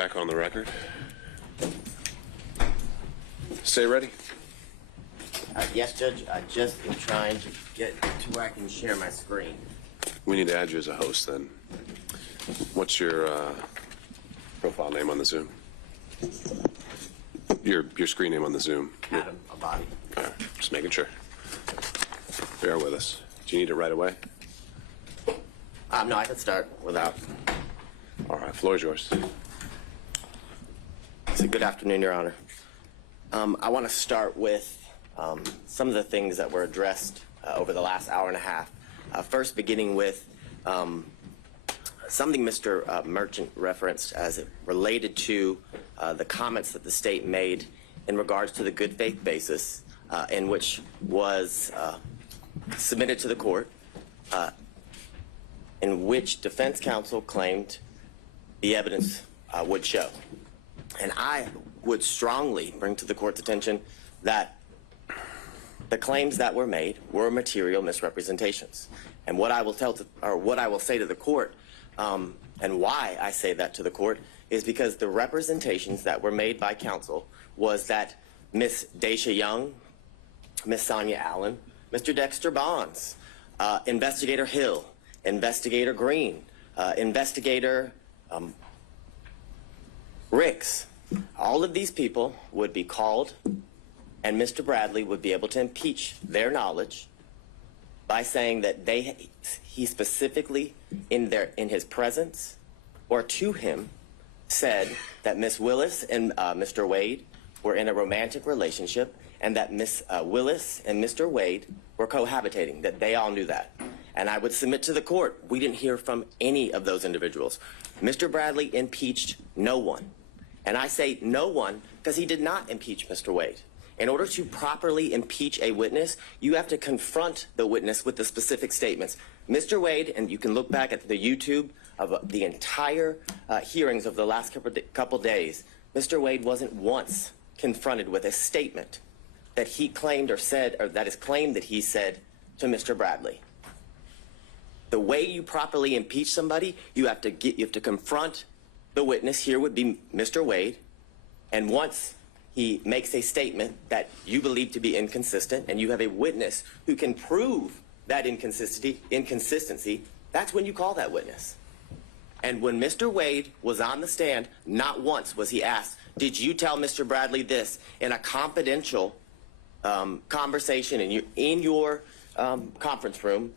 back on the record. Stay ready. Yes, Judge. I just am trying to get to where I can share my screen. We need to add you as a host then. What's your profile name on the Zoom? Your screen name on the Zoom. Adam Abbate. All right, just making sure. Bear with us. Do you need it right away? No, I can start without. All right, floor is yours. So good afternoon, Your Honor. I want to start with some of the things that were addressed over the last hour and a half. First, beginning with something Mr. Merchant referenced as it related to the comments that the state made in regards to the good faith basis in which was submitted to the court, in which defense counsel claimed the evidence would show. And I would strongly bring to the court's attention that the claims that were made were material misrepresentations. And what I will say to the court, and why I say that to the court, is because the representations that were made by counsel was that Miss Daisha Young, Miss Sonia Allen, Mr. Dexter Bonds, Investigator Hill, Investigator Green, Investigator Ricks, all of these people would be called, and Mr. Bradley would be able to impeach their knowledge by saying that he specifically in his presence or to him said that Miss Willis and Mr. Wade were in a romantic relationship, and that Miss Willis and Mr. Wade were cohabitating, that they all knew that. And I would submit to the court, we didn't hear from any of those individuals. Mr. Bradley impeached no one. And I say no one because he did not impeach Mr. Wade. In order to properly impeach a witness, you have to confront the witness with the specific statements. Mr. Wade, and you can look back at the YouTube of the entire hearings of the last couple days, Mr. Wade wasn't once confronted with a statement that he claimed or said, or that is claimed that he said to Mr. Bradley. The way you properly impeach somebody, you have to confront the witness. Here would be Mr. Wade, and once he makes a statement that you believe to be inconsistent, and you have a witness who can prove that inconsistency, that's when you call that witness. And when Mr. Wade was on the stand, not once was he asked, did you tell Mr. Bradley this in a confidential conversation in your conference room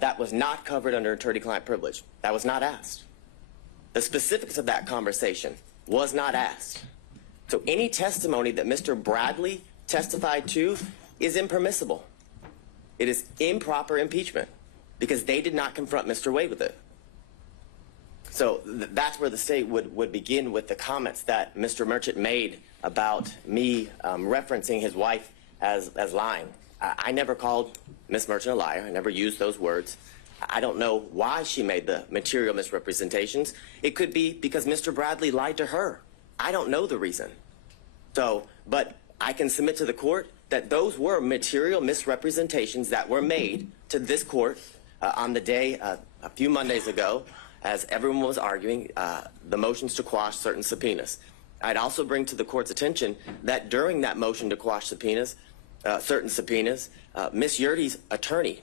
that was not covered under attorney-client privilege? That was not asked. The specifics of that conversation was not asked. So any testimony that Mr. Bradley testified to is impermissible. It is improper impeachment because they did not confront Mr. Wade with it. So that's where the state would begin with the comments that Mr. Merchant made about me referencing his wife as lying. I never called Ms. Merchant a liar. I never used those words. I don't know why she made the material misrepresentations. It could be because Mr. Bradley lied to her. I don't know the reason. So, but I can submit to the court that those were material misrepresentations that were made to this court on the day a few Mondays ago, as everyone was arguing the motions to quash certain subpoenas. I'd also bring to the court's attention that during that motion to quash subpoenas, certain subpoenas, Ms. Yurdy's attorney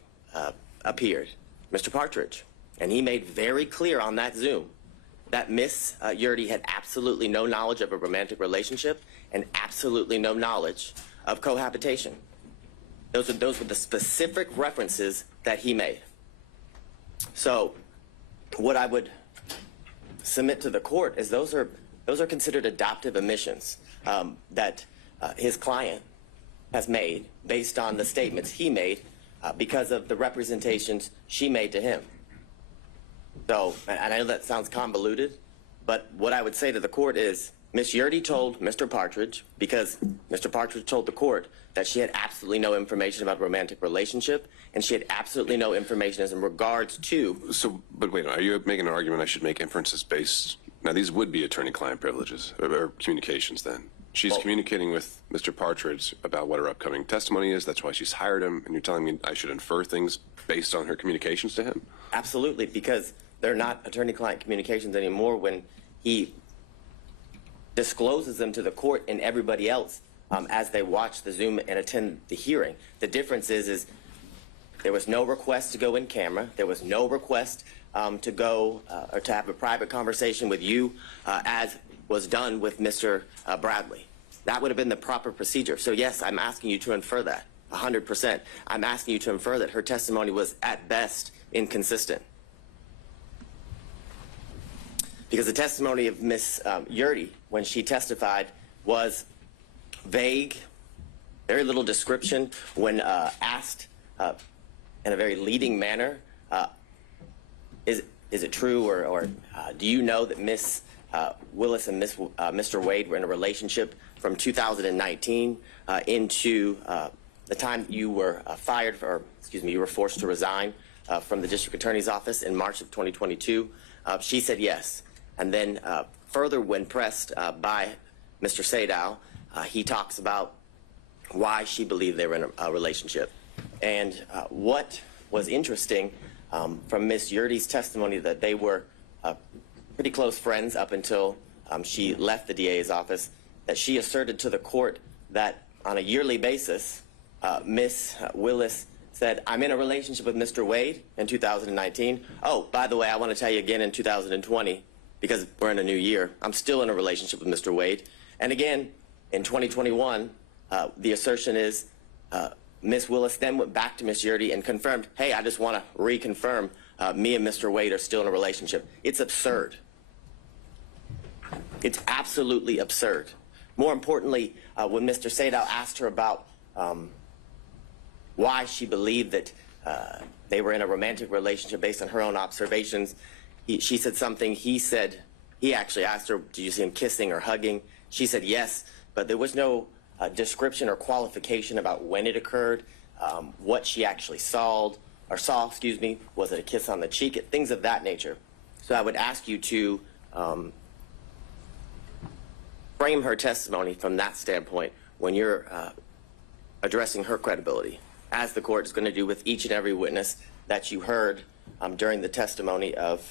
appeared, Mr. Partridge, and he made very clear on that Zoom that Ms. Yurdy had absolutely no knowledge of a romantic relationship and absolutely no knowledge of cohabitation. Those were the specific references that he made. So what I would submit to the court is those are considered adoptive omissions that his client has made based on the statements he made because of the representations she made to him. So, and I know that sounds convoluted, but what I would say to the court is Ms. Yurdy told Mr. Partridge, because Mr. Partridge told the court that she had absolutely no information about a romantic relationship, and she had absolutely no information as in regards to... So, but wait, are you making an argument I should make inferences based... Now, these would be attorney-client privileges, or communications then. She's communicating with Mr. Partridge about what her upcoming testimony is. That's why she's hired him, and you're telling me I should infer things based on her communications to him? Absolutely, because they're not attorney-client communications anymore when he discloses them to the court and everybody else as they watch the Zoom and attend the hearing. The difference is there was no request to go in camera. There was no request to go or to have a private conversation with you as was done with Mr. Bradley. That would have been the proper procedure. So yes, I'm asking you to infer that, 100%. I'm asking you to infer that her testimony was at best inconsistent. Because the testimony of Ms. Yurdy, when she testified, was vague, very little description. When asked in a very leading manner, is it true, or do you know that Ms. Willis and Mr. Wade were in a relationship from 2019 into the time you were fired, or excuse me, you were forced to resign from the district attorney's office in March of 2022? She said yes. And then further, when pressed by Mr. Sadow, he talks about why she believed they were in a relationship. And what was interesting from Ms. Yurdy's testimony, that they were pretty close friends up until she left the DA's office, that she asserted to the court that on a yearly basis, Ms. Willis said, I'm in a relationship with Mr. Wade in 2019. Oh, by the way, I want to tell you again in 2020, because we're in a new year, I'm still in a relationship with Mr. Wade. And again, in 2021, the assertion is Ms. Willis then went back to Ms. Yurdy and confirmed, hey, I just want to reconfirm me and Mr. Wade are still in a relationship. It's absurd. It's absolutely absurd. More importantly, when Mr. Sadow asked her about why she believed that they were in a romantic relationship based on her own observations, she said something. He actually asked her, did you see him kissing or hugging? She said yes, but there was no description or qualification about when it occurred, what she actually saw, excuse me, was it a kiss on the cheek, things of that nature. So I would ask you to frame her testimony from that standpoint when you're addressing her credibility, as the court is going to do with each and every witness that you heard during the testimony of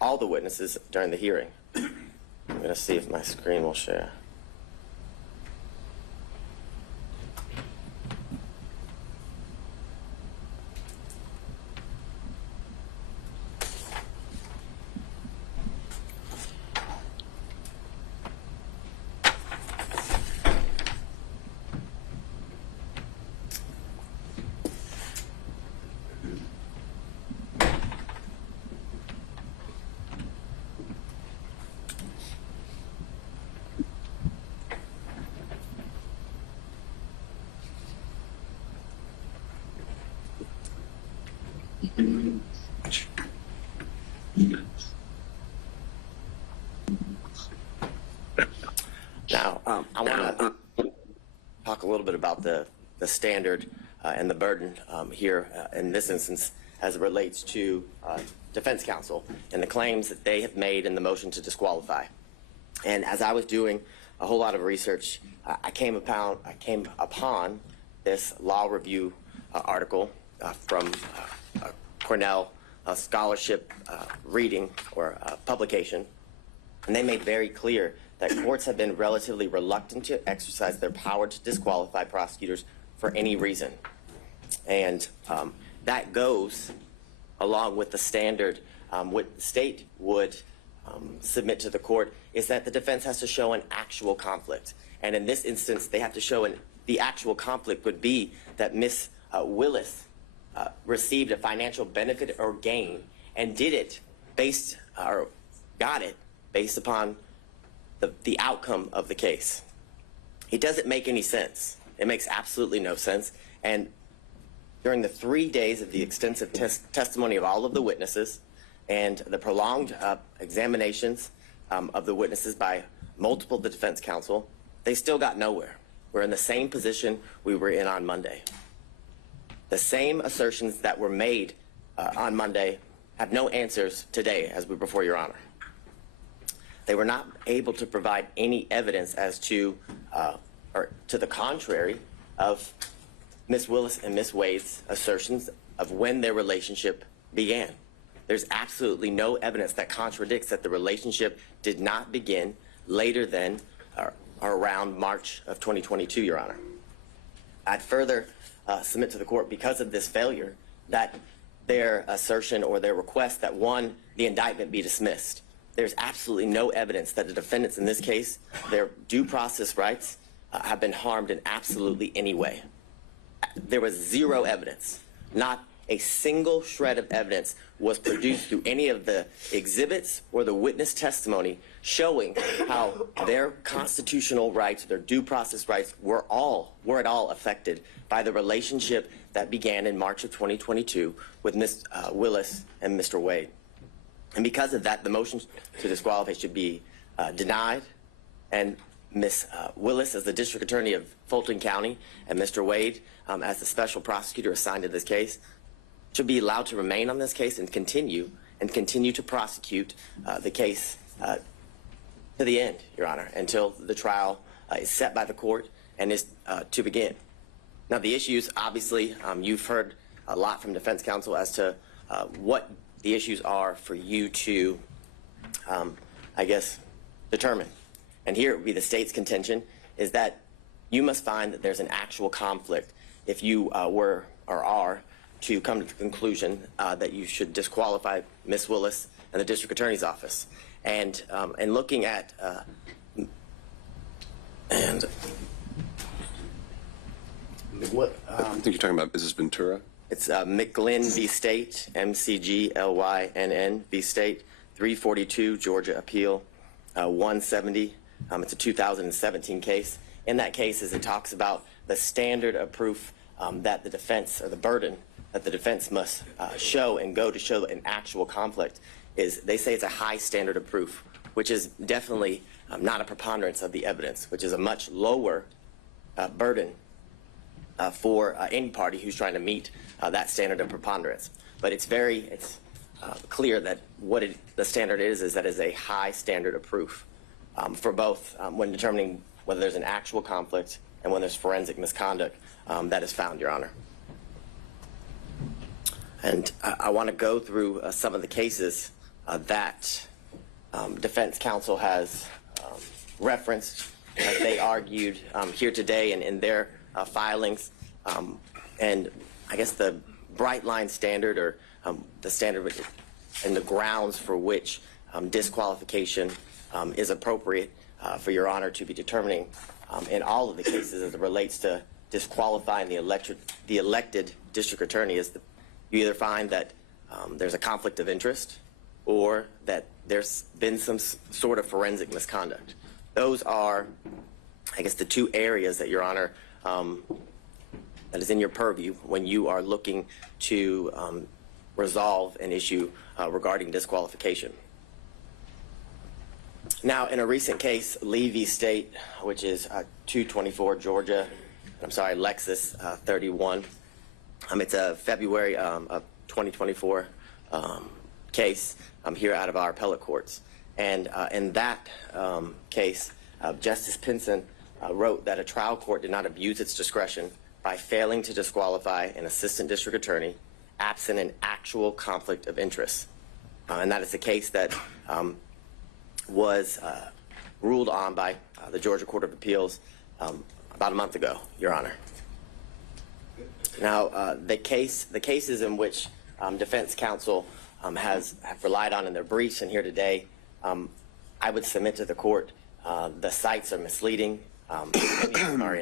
all the witnesses during the hearing. I'm going to see if my screen will share. Now, I want to talk a little bit about the standard and the burden here in this instance as it relates to defense counsel and the claims that they have made in the motion to disqualify. And as I was doing a whole lot of research, I came upon this law review article from Cornell scholarship reading or publication, and they made very clear that courts have been relatively reluctant to exercise their power to disqualify prosecutors for any reason. And that goes along with the standard. What the state would submit to the court is that the defense has to show an actual conflict. And in this instance, they have to show the actual conflict would be that Ms. Willis received a financial benefit or gain and did it based, or got it based upon the outcome of the case. It doesn't make any sense. It makes absolutely no sense. And during the 3 days of the extensive testimony of all of the witnesses and the prolonged examinations of the witnesses by multiple defense counsel, they still got nowhere. We're in the same position we were in on Monday. The same assertions that were made on Monday have no answers today as we're before Your Honor. They were not able to provide any evidence as to, or to the contrary, of Ms. Willis and Ms. Wade's assertions of when their relationship began. There's absolutely no evidence that contradicts that the relationship did not begin later than or around March of 2022, Your Honor. I'd further submit to the court, because of this failure, that their assertion or their request that, one, the indictment be dismissed. There's absolutely no evidence that the defendants in this case, their due process rights, have been harmed in absolutely any way. There was zero evidence. Not a single shred of evidence was produced through any of the exhibits or the witness testimony showing how their constitutional rights, their due process rights, were at all affected by the relationship that began in March of 2022 with Ms. Willis and Mr. Wade. And because of that, the motion to disqualify should be denied, and Ms. Willis, as the district attorney of Fulton County, and Mr. Wade, as the special prosecutor assigned to this case, should be allowed to remain on this case and continue to prosecute the case to the end, Your Honor, until the trial is set by the court and is to begin. Now, the issues, obviously, you've heard a lot from defense counsel as to what the issues are for you to, I guess, determine. And here it would be the state's contention is that you must find that there's an actual conflict if you were or are to come to the conclusion that you should disqualify Ms. Willis and the district attorney's office. And looking at and what I think you're talking about, is this Ventura? it's McGlynn v. State, McGlynn v. State, 342 Georgia Appeal 170. It's a 2017 case. In that case, as it talks about the standard of proof that the defense, or the burden that the defense must show and go to show an actual conflict, is they say it's a high standard of proof, which is definitely not a preponderance of the evidence, which is a much lower burden for any party who's trying to meet that standard of preponderance. But it's clear that what the standard is that is a high standard of proof for both when determining whether there's an actual conflict and when there's forensic misconduct that is found, Your Honor. And I want to go through some of the cases that defense counsel has referenced as they argued here today and in their filings. And I guess the bright line standard, or the standard and the grounds for which disqualification is appropriate for Your Honor to be determining in all of the cases as it relates to disqualifying the elected district attorney is you either find that there's a conflict of interest or that there's been some sort of forensic misconduct. Those are, I guess, the two areas that, Your Honor, that is in your purview when you are looking to resolve an issue regarding disqualification. Now, in a recent case, Lee v. State, which is 224 Lexus 31. It's a February of 2024 case here out of our appellate courts. And in that case, Justice Pinson wrote that a trial court did not abuse its discretion by failing to disqualify an assistant district attorney absent an actual conflict of interest. And that is the case that was ruled on by the Georgia Court of Appeals about a month ago, Your Honor. Now, the cases in which defense counsel have relied on in their briefs and here today, I would submit to the court the cites are misleading, many are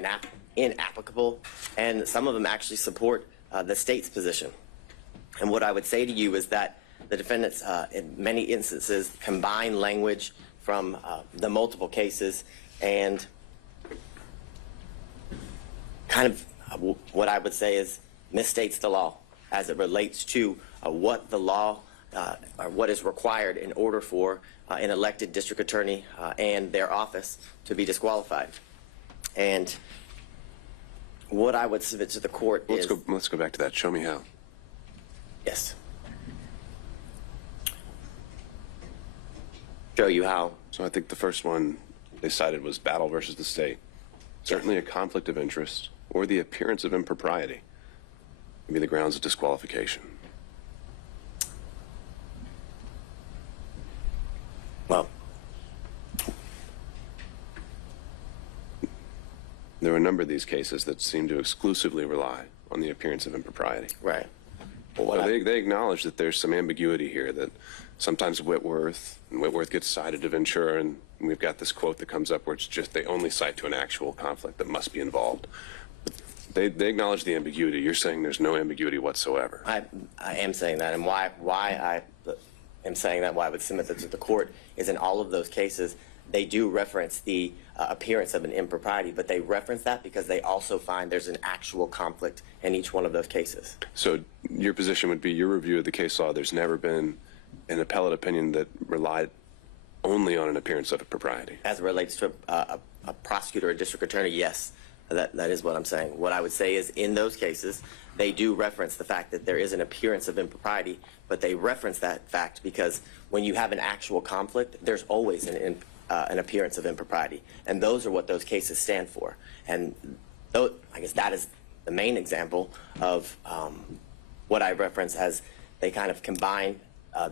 inapplicable, and some of them actually support the state's position. And what I would say to you is that the defendants, in many instances, combine language from the multiple cases and kind of what I would say is misstates the law as it relates to what the law or what is required in order for an elected district attorney and their office to be disqualified. And what I would submit to the court is... Let's go back to that. Show me how. Yes. Show you how. So I think the first one they cited was battle versus the state. Certainly a conflict of interest or the appearance of impropriety would be the grounds of disqualification. Well, there are a number of these cases that seem to exclusively rely on the appearance of impropriety. Right. Well, Well, they acknowledge that there's some ambiguity here, that sometimes Whitworth gets cited to Ventura, and we've got this quote that comes up where it's just they only cite to an actual conflict that must be involved. But they acknowledge the ambiguity. You're saying there's no ambiguity whatsoever. I am saying that, and why I am saying that, why I would submit that to the court, is in all of those cases, they do reference the appearance of an impropriety, but they reference that because they also find there's an actual conflict in each one of those cases. So your position would be, your review of the case law, there's never been an appellate opinion that relied only on an appearance of impropriety. As it relates to a prosecutor or district attorney, yes, that is what I'm saying. What I would say is, in those cases, they do reference the fact that there is an appearance of impropriety, but they reference that fact because when you have an actual conflict, there's always an appearance of impropriety, and those are what those cases stand for. And I guess that is the main example of what I reference as they kind of combine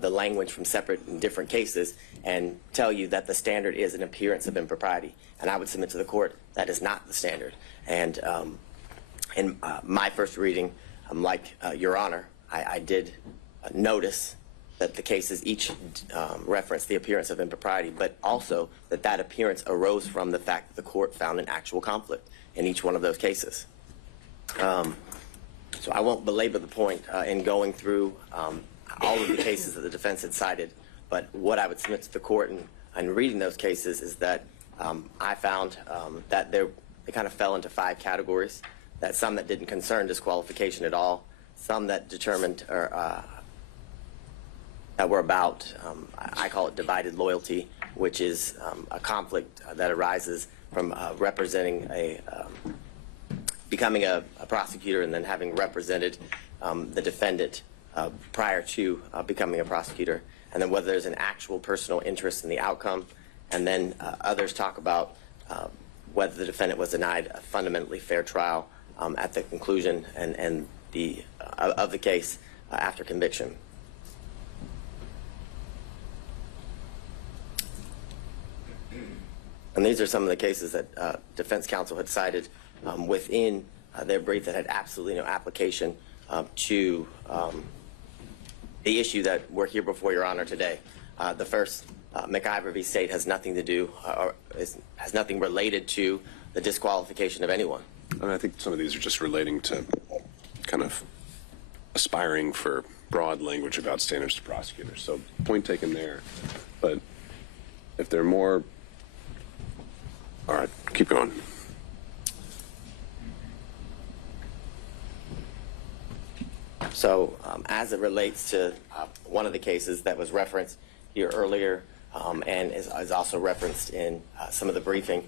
the language from separate and different cases and tell you that the standard is an appearance of impropriety. And I would submit to the court that is not the standard. And in my first reading, like Your Honor, I did notice that the cases each reference the appearance of impropriety, but also that that appearance arose from the fact that the court found an actual conflict in each one of those cases. So I won't belabor the point in going through all of the cases that the defense had cited, but what I would submit to the court in reading those cases is that I found that they kind of fell into 5 categories, that some that didn't concern disqualification at all, some that determined or that were about, I call it divided loyalty, which is a conflict that arises from representing becoming a prosecutor and then having represented the defendant prior to becoming a prosecutor, and then whether there's an actual personal interest in the outcome, and then others talk about whether the defendant was denied a fundamentally fair trial at the conclusion and of the case after conviction. And these are some of the cases that defense counsel had cited within their brief that had absolutely no application to the issue that we're here before Your Honor today. The first, McIver v. State, has nothing to do or has nothing related to the disqualification of anyone. And I think some of these are just relating to kind of aspiring for broad language about standards to prosecutors. So point taken there. But if there are more, all right, keep going. So as it relates to one of the cases that was referenced here earlier and is also referenced in some of the briefing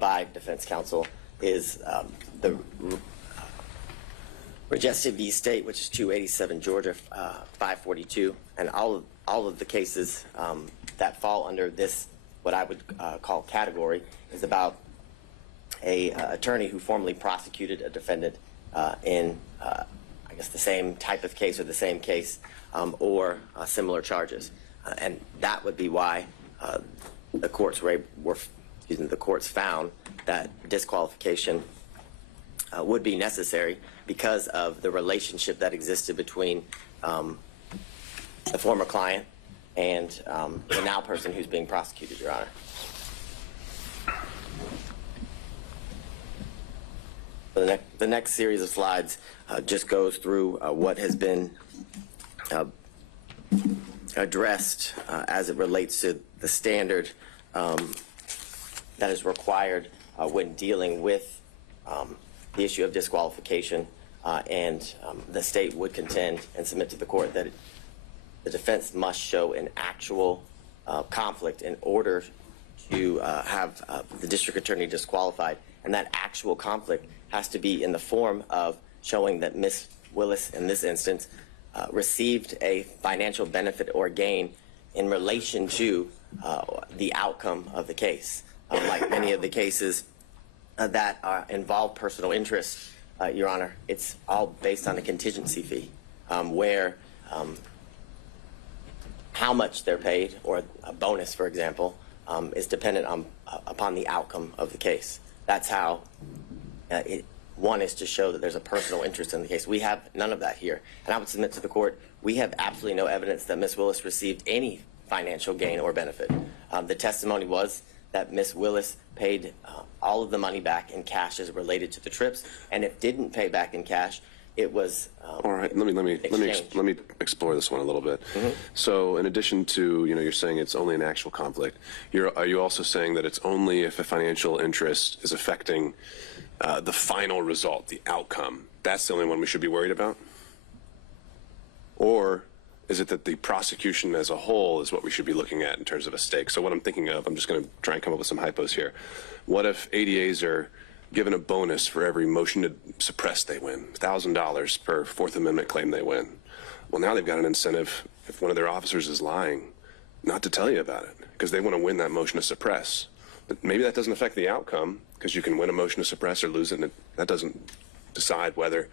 by defense counsel is the Regestive v. State, which is 287 Georgia 542, and all of the cases that fall under this, what I would call category, is about a attorney who formerly prosecuted a defendant in I guess the same type of case or the same case or similar charges, and that would be why the courts the courts found that disqualification would be necessary because of the relationship that existed between the former client and the now person who's being prosecuted, Your Honor. The next series of slides just goes through what has been addressed as it relates to the standard that is required when dealing with the issue of disqualification, and the state would contend and submit to the court that the defense must show an actual conflict in order to have the district attorney disqualified, and that actual conflict has to be in the form of showing that Ms. Willis, in this instance, received a financial benefit or gain in relation to the outcome of the case. Like many of the cases that involve personal interest, Your Honor, it's all based on a contingency fee, where how much they're paid, or a bonus, for example, is dependent upon the outcome of the case. That's how One is to show that there's a personal interest in the case. We have none of that here. And I would submit to the court, we have absolutely no evidence that Ms. Willis received any financial gain or benefit. The testimony was that Ms. Willis paid all of the money back in cash as related to the trips, and if didn't pay back in cash, it was all right. Let me explore this one a little bit. So, in addition to you're saying it's only an actual conflict. Are you also saying that it's only if a financial interest is affecting the final result, the outcome? That's the only one we should be worried about, or is it that the prosecution as a whole is what we should be looking at in terms of a stake? So what I'm thinking of, I'm just going to try and come up with some hypos here. What if ADAs are given a bonus for every motion to suppress they win, $1,000 per Fourth Amendment claim they win? Well, now they've got an incentive, if one of their officers is lying, not to tell you about it, because they want to win that motion to suppress. But maybe that doesn't affect the outcome, because you can win a motion to suppress or lose it, and that doesn't decide whether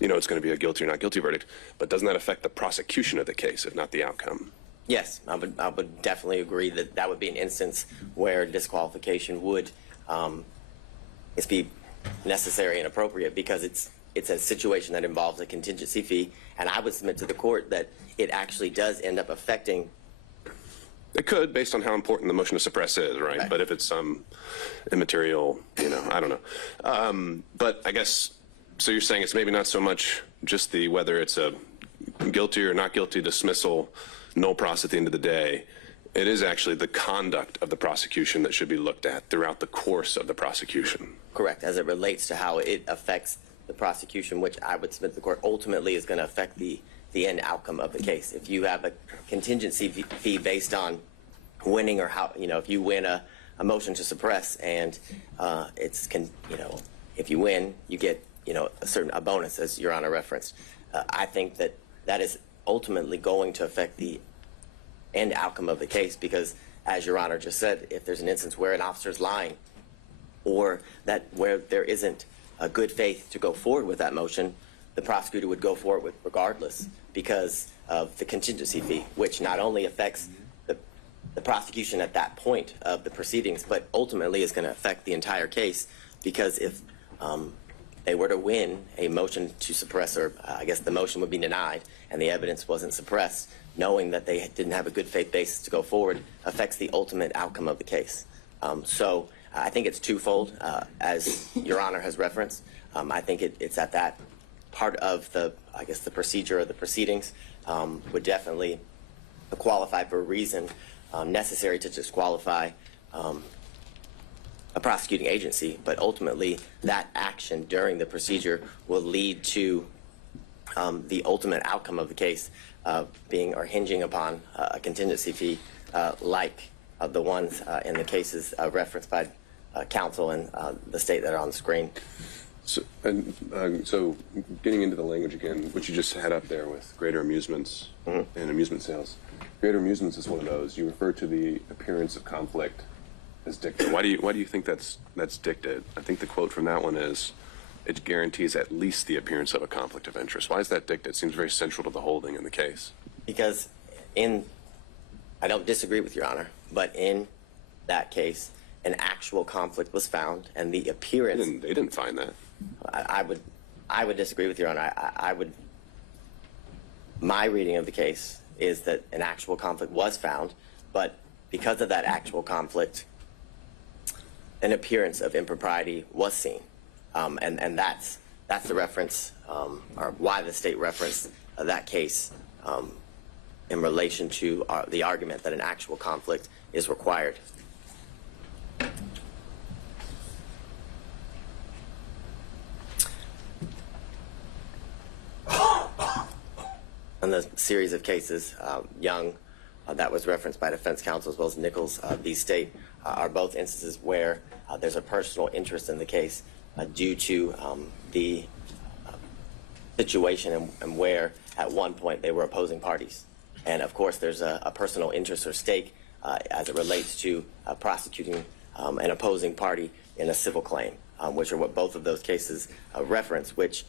it's going to be a guilty or not guilty verdict. But doesn't that affect the prosecution of the case, if not the outcome? Yes, I would definitely agree that that would be an instance where disqualification would be necessary and appropriate, because it's a situation that involves a contingency fee, and I would submit to the court that it actually does end up affecting. It could, based on how important the motion to suppress is, right? But if it's some immaterial, I don't know. But I guess, so you're saying it's maybe not so much just whether it's a guilty or not guilty dismissal, no pros at the end of the day. It is actually the conduct of the prosecution that should be looked at throughout the course of the prosecution. Correct, as it relates to how it affects the prosecution, which I would submit to the court ultimately is going to affect the end outcome of the case. If you have a contingency fee based on winning, or how, if you win a motion to suppress and if you win, you get, a bonus, as Your Honor referenced. I think that is ultimately going to affect the end outcome of the case, because, as Your Honor just said, if there's an instance where an officer is lying, or where there isn't a good faith to go forward with that motion, the prosecutor would go forward with regardless, because of the contingency fee, which not only affects the prosecution at that point of the proceedings, but ultimately is going to affect the entire case, because if they were to win a motion to suppress, or I guess the motion would be denied and the evidence wasn't suppressed, knowing that they didn't have a good faith basis to go forward affects the ultimate outcome of the case. So I think it's twofold, as Your Honor has referenced. I think it's at that part of the procedure of the proceedings would definitely qualify for a reason necessary to disqualify a prosecuting agency, but ultimately that action during the procedure will lead to the ultimate outcome of the case being or hinging upon a contingency fee like the ones in the cases referenced by counsel and the state that are on the screen. So getting into the language again, which you just had up there with greater amusements and amusement sales. Greater amusements is one of those. You refer to the appearance of conflict as dicta. Why do you think that's dicta? I think the quote from that one is, it guarantees at least the appearance of a conflict of interest. Why is that dicta? It seems very central to the holding in the case. Because I don't disagree with Your Honor, but in that case, an actual conflict was found, and the appearance. They didn't find that. I would disagree with Your Honor. My reading of the case is that an actual conflict was found, but because of that actual conflict, an appearance of impropriety was seen, and that's the reference, or why the state referenced that case in relation to the argument that an actual conflict is required. In the series of cases, Young, that was referenced by defense counsel, as well as Nichols v. State, are both instances where there's a personal interest in the case due to the situation and where at one point they were opposing parties. And of course there's a personal interest or stake as it relates to prosecuting an opposing party in a civil claim, which are what both of those cases reference, which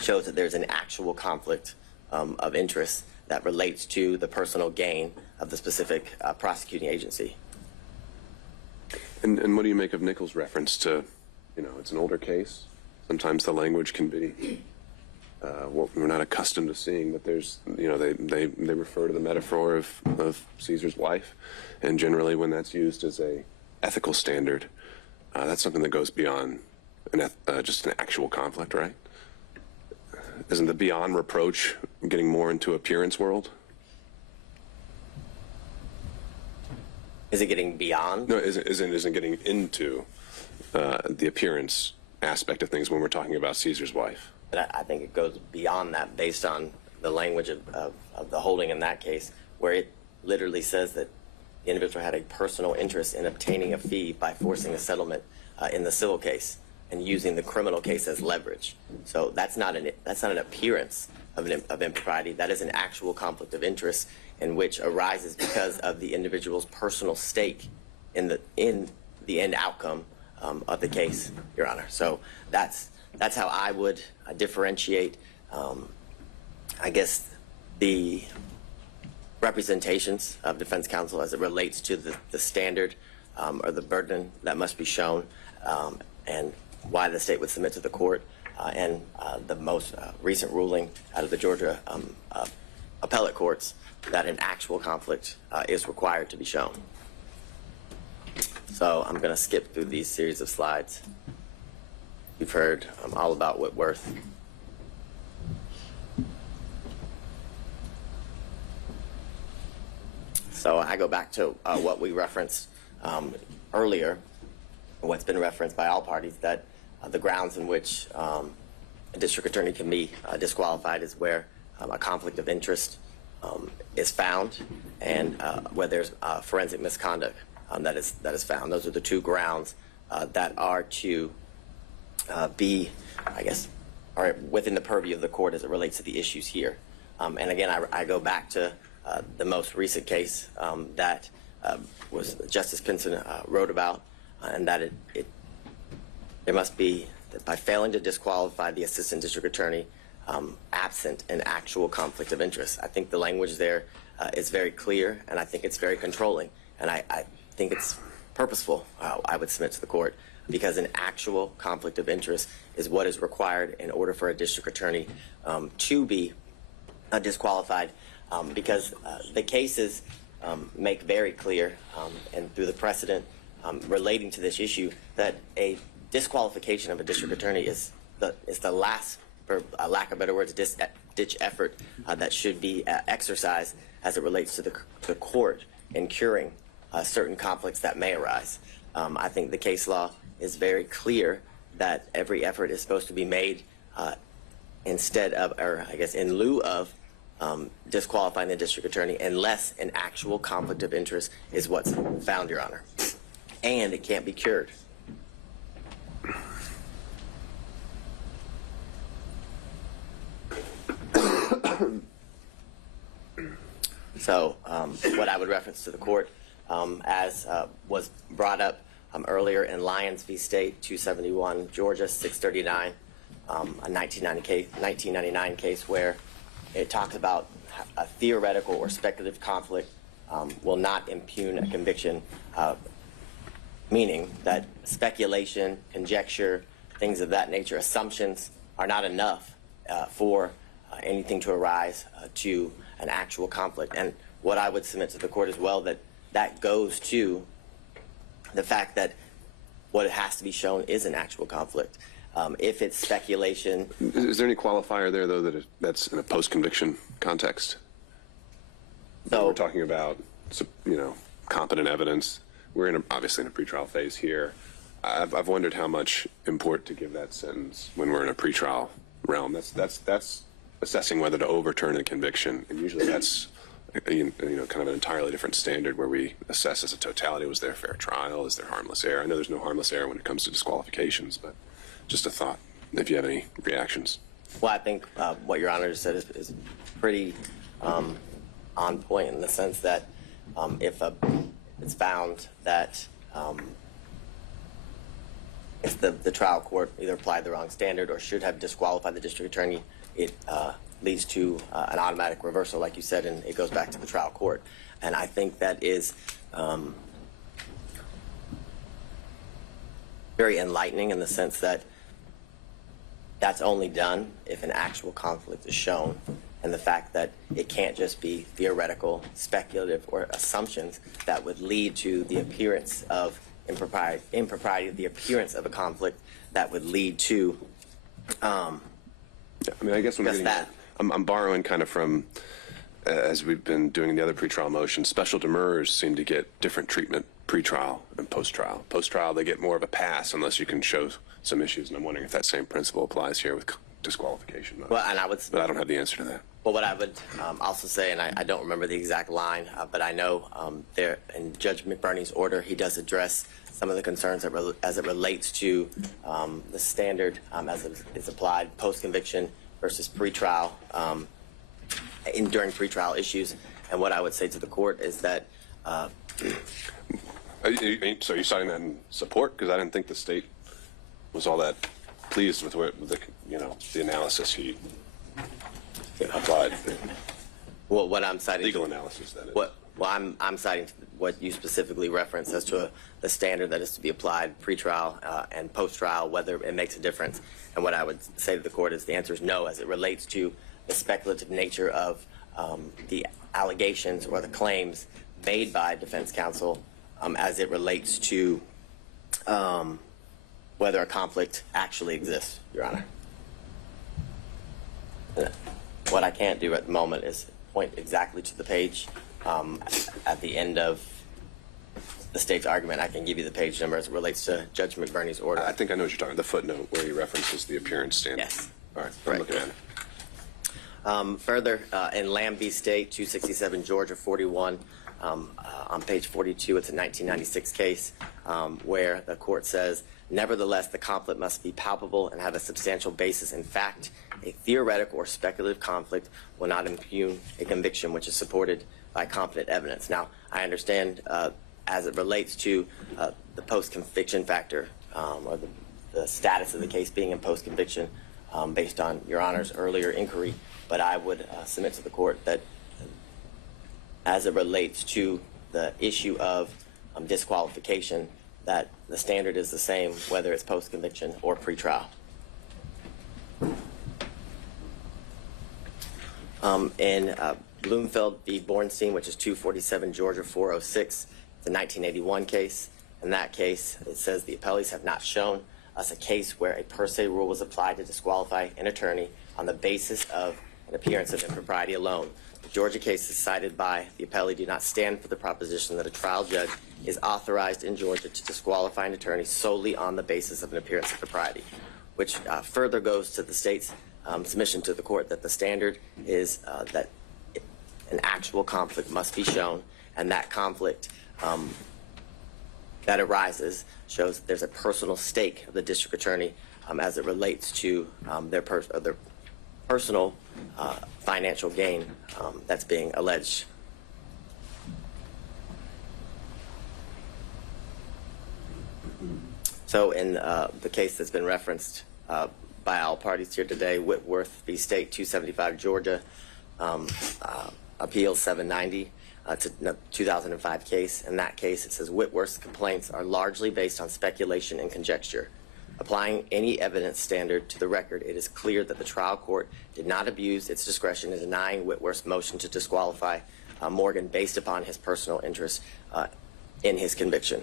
shows that there's an actual conflict of interest that relates to the personal gain of the specific prosecuting agency. And what do you make of Nichols' reference to, it's an older case. Sometimes the language can be what we're not accustomed to seeing, but there's, they refer to the metaphor of Caesar's wife, and generally when that's used as a ethical standard, that's something that goes beyond just an actual conflict, right? Isn't the beyond reproach getting more into appearance world? Is it getting beyond? No, isn't getting into the appearance aspect of things when we're talking about Caesar's wife. And I think it goes beyond that based on the language of the holding in that case, where it literally says that the individual had a personal interest in obtaining a fee by forcing a settlement in the civil case and using the criminal case as leverage. So that's not an appearance of impropriety. That is an actual conflict of interest in which arises because of the individual's personal stake in the end outcome of the case, Your Honor. So that's how I would differentiate, I guess, the representations of defense counsel as it relates to the standard or the burden that must be shown, and why the state would submit to the court, and the most recent ruling out of the Georgia appellate courts that an actual conflict is required to be shown. So I'm going to skip through these series of slides. You've heard all about Whitworth. So I go back to what we referenced earlier, what's been referenced by all parties, that the grounds in which a district attorney can be disqualified is where a conflict of interest is found, and where there's forensic misconduct that is found. Those are the two grounds that are to be, I guess, are within the purview of the court as it relates to the issues here. And again, I go back to the most recent case that was Justice Pinson wrote about, and that there must be, that by failing to disqualify the assistant district attorney absent an actual conflict of interest. I think the language there is very clear, and I think it's very controlling, and I think it's purposeful, I would submit to the court, because an actual conflict of interest is what is required in order for a district attorney to be disqualified, because the cases make very clear, and through the precedent relating to this issue, that a disqualification of a district attorney is the last, for lack of better words, ditch effort that should be exercised as it relates to the court in curing certain conflicts that may arise. I think the case law is very clear that every effort is supposed to be made instead of, or I guess in lieu of, disqualifying the district attorney unless an actual conflict of interest is what's found, Your Honor. And it can't be cured. So what I would reference to the court, as was brought up earlier in Lyons v. State, 271 Georgia 639, a 1999 case where it talks about a theoretical or speculative conflict will not impugn a conviction, meaning that speculation, conjecture, things of that nature, assumptions are not enough for anything to arise to an actual conflict. And what I would submit to the court as well, that goes to the fact that what has to be shown is an actual conflict. If it's speculation. Is there any qualifier there, though, that's in a post-conviction context? So we're talking about, competent evidence. We're obviously in a pretrial phase here. I've wondered how much import to give that sentence when we're in a pretrial realm. That's assessing whether to overturn a conviction, and usually that's kind of an entirely different standard where we assess as a totality. Was there a fair trial? Is there harmless error? I know there's no harmless error when it comes to disqualifications, but just a thought, if you have any reactions. Well, I think what Your Honor just said is pretty on point in the sense that if it's found that if the trial court either applied the wrong standard or should have disqualified the district attorney, it leads to an automatic reversal, like you said, and it goes back to the trial court. And I think that is very enlightening in the sense that that's only done if an actual conflict is shown, and the fact that it can't just be theoretical, speculative, or assumptions that would lead to the appearance of impropriety, the appearance of a conflict that would lead to I mean, I guess what I'm just getting that. at, I'm borrowing kind of from, as we've been doing the other pretrial motions, special demurrers seem to get different treatment pre-trial and post-trial. Post-trial, they get more of a pass unless you can show some issues, and I'm wondering if that same principle applies here with disqualification. Well, and But I don't have the answer to that. Well, what I would also say, and I don't remember the exact line, but I know there in Judge McBurney's order, he does address some of the concerns as it relates to the standard as it is applied post-conviction versus pre-trial, during pre-trial issues. And what I would say to the court is that. So are you citing that in support? Because I didn't think the state was all that pleased with the analysis he applied. Well, what I'm citing. Legal analysis, that is. Well, I'm citing what you specifically referenced as to the standard that is to be applied pre-trial and post-trial, whether it makes a difference. And what I would say to the court is the answer is no, as it relates to the speculative nature of the allegations or the claims made by defense counsel as it relates to whether a conflict actually exists, Your Honor. What I can't do at the moment is point exactly to the page. At the end of the state's argument, I can give you the page number as it relates to Judge McBurney's order. I think I know what you're talking about, the footnote where he references the appearance standard. Yes. All right, Right. I'm looking at it. Further, in Lamb v. State, 267 Georgia 41, on page 42, it's a 1996 case where the court says, nevertheless, the conflict must be palpable and have a substantial basis in fact. A theoretical or speculative conflict will not impugn a conviction which is supported by competent evidence. Now, I understand as it relates to the post-conviction factor or the status of the case being in post-conviction based on Your Honor's earlier inquiry, but I would submit to the court that as it relates to the issue of disqualification, that the standard is the same whether it's post-conviction or pre-trial. In Bloomfield v. Bornstein, which is 247 Georgia 406, it's a 1981 case. In that case, it says the appellees have not shown us a case where a per se rule was applied to disqualify an attorney on the basis of an appearance of impropriety alone. The Georgia cases cited by the appellee do not stand for the proposition that a trial judge is authorized in Georgia to disqualify an attorney solely on the basis of an appearance of propriety, which further goes to the state's submission to the court that the standard is that an actual conflict must be shown, and that conflict that arises shows that there's a personal stake of the district attorney as it relates to their personal financial gain that's being alleged. So in the case that's been referenced by all parties here today, Whitworth v. State, 275 Georgia, Appeal 790, it's a 2005 case. In that case, it says Whitworth's complaints are largely based on speculation and conjecture. Applying any evidence standard to the record, it is clear that the trial court did not abuse its discretion in denying Whitworth's motion to disqualify Morgan based upon his personal interest in his conviction.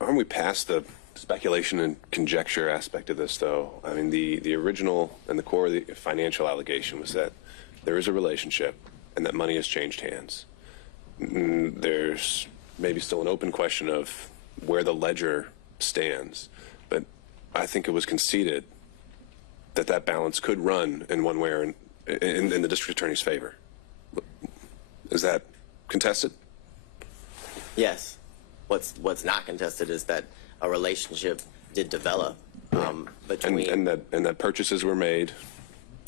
Aren't we past the speculation and conjecture aspect of this, though? I mean, the original and the core of the financial allegation was that there is a relationship and that money has changed hands. There's maybe still an open question of where the ledger stands, but I think it was conceded that that balance could run in one way or in the district attorney's favor. Is that contested? Yes. What's not contested is that a relationship did develop between and that purchases were made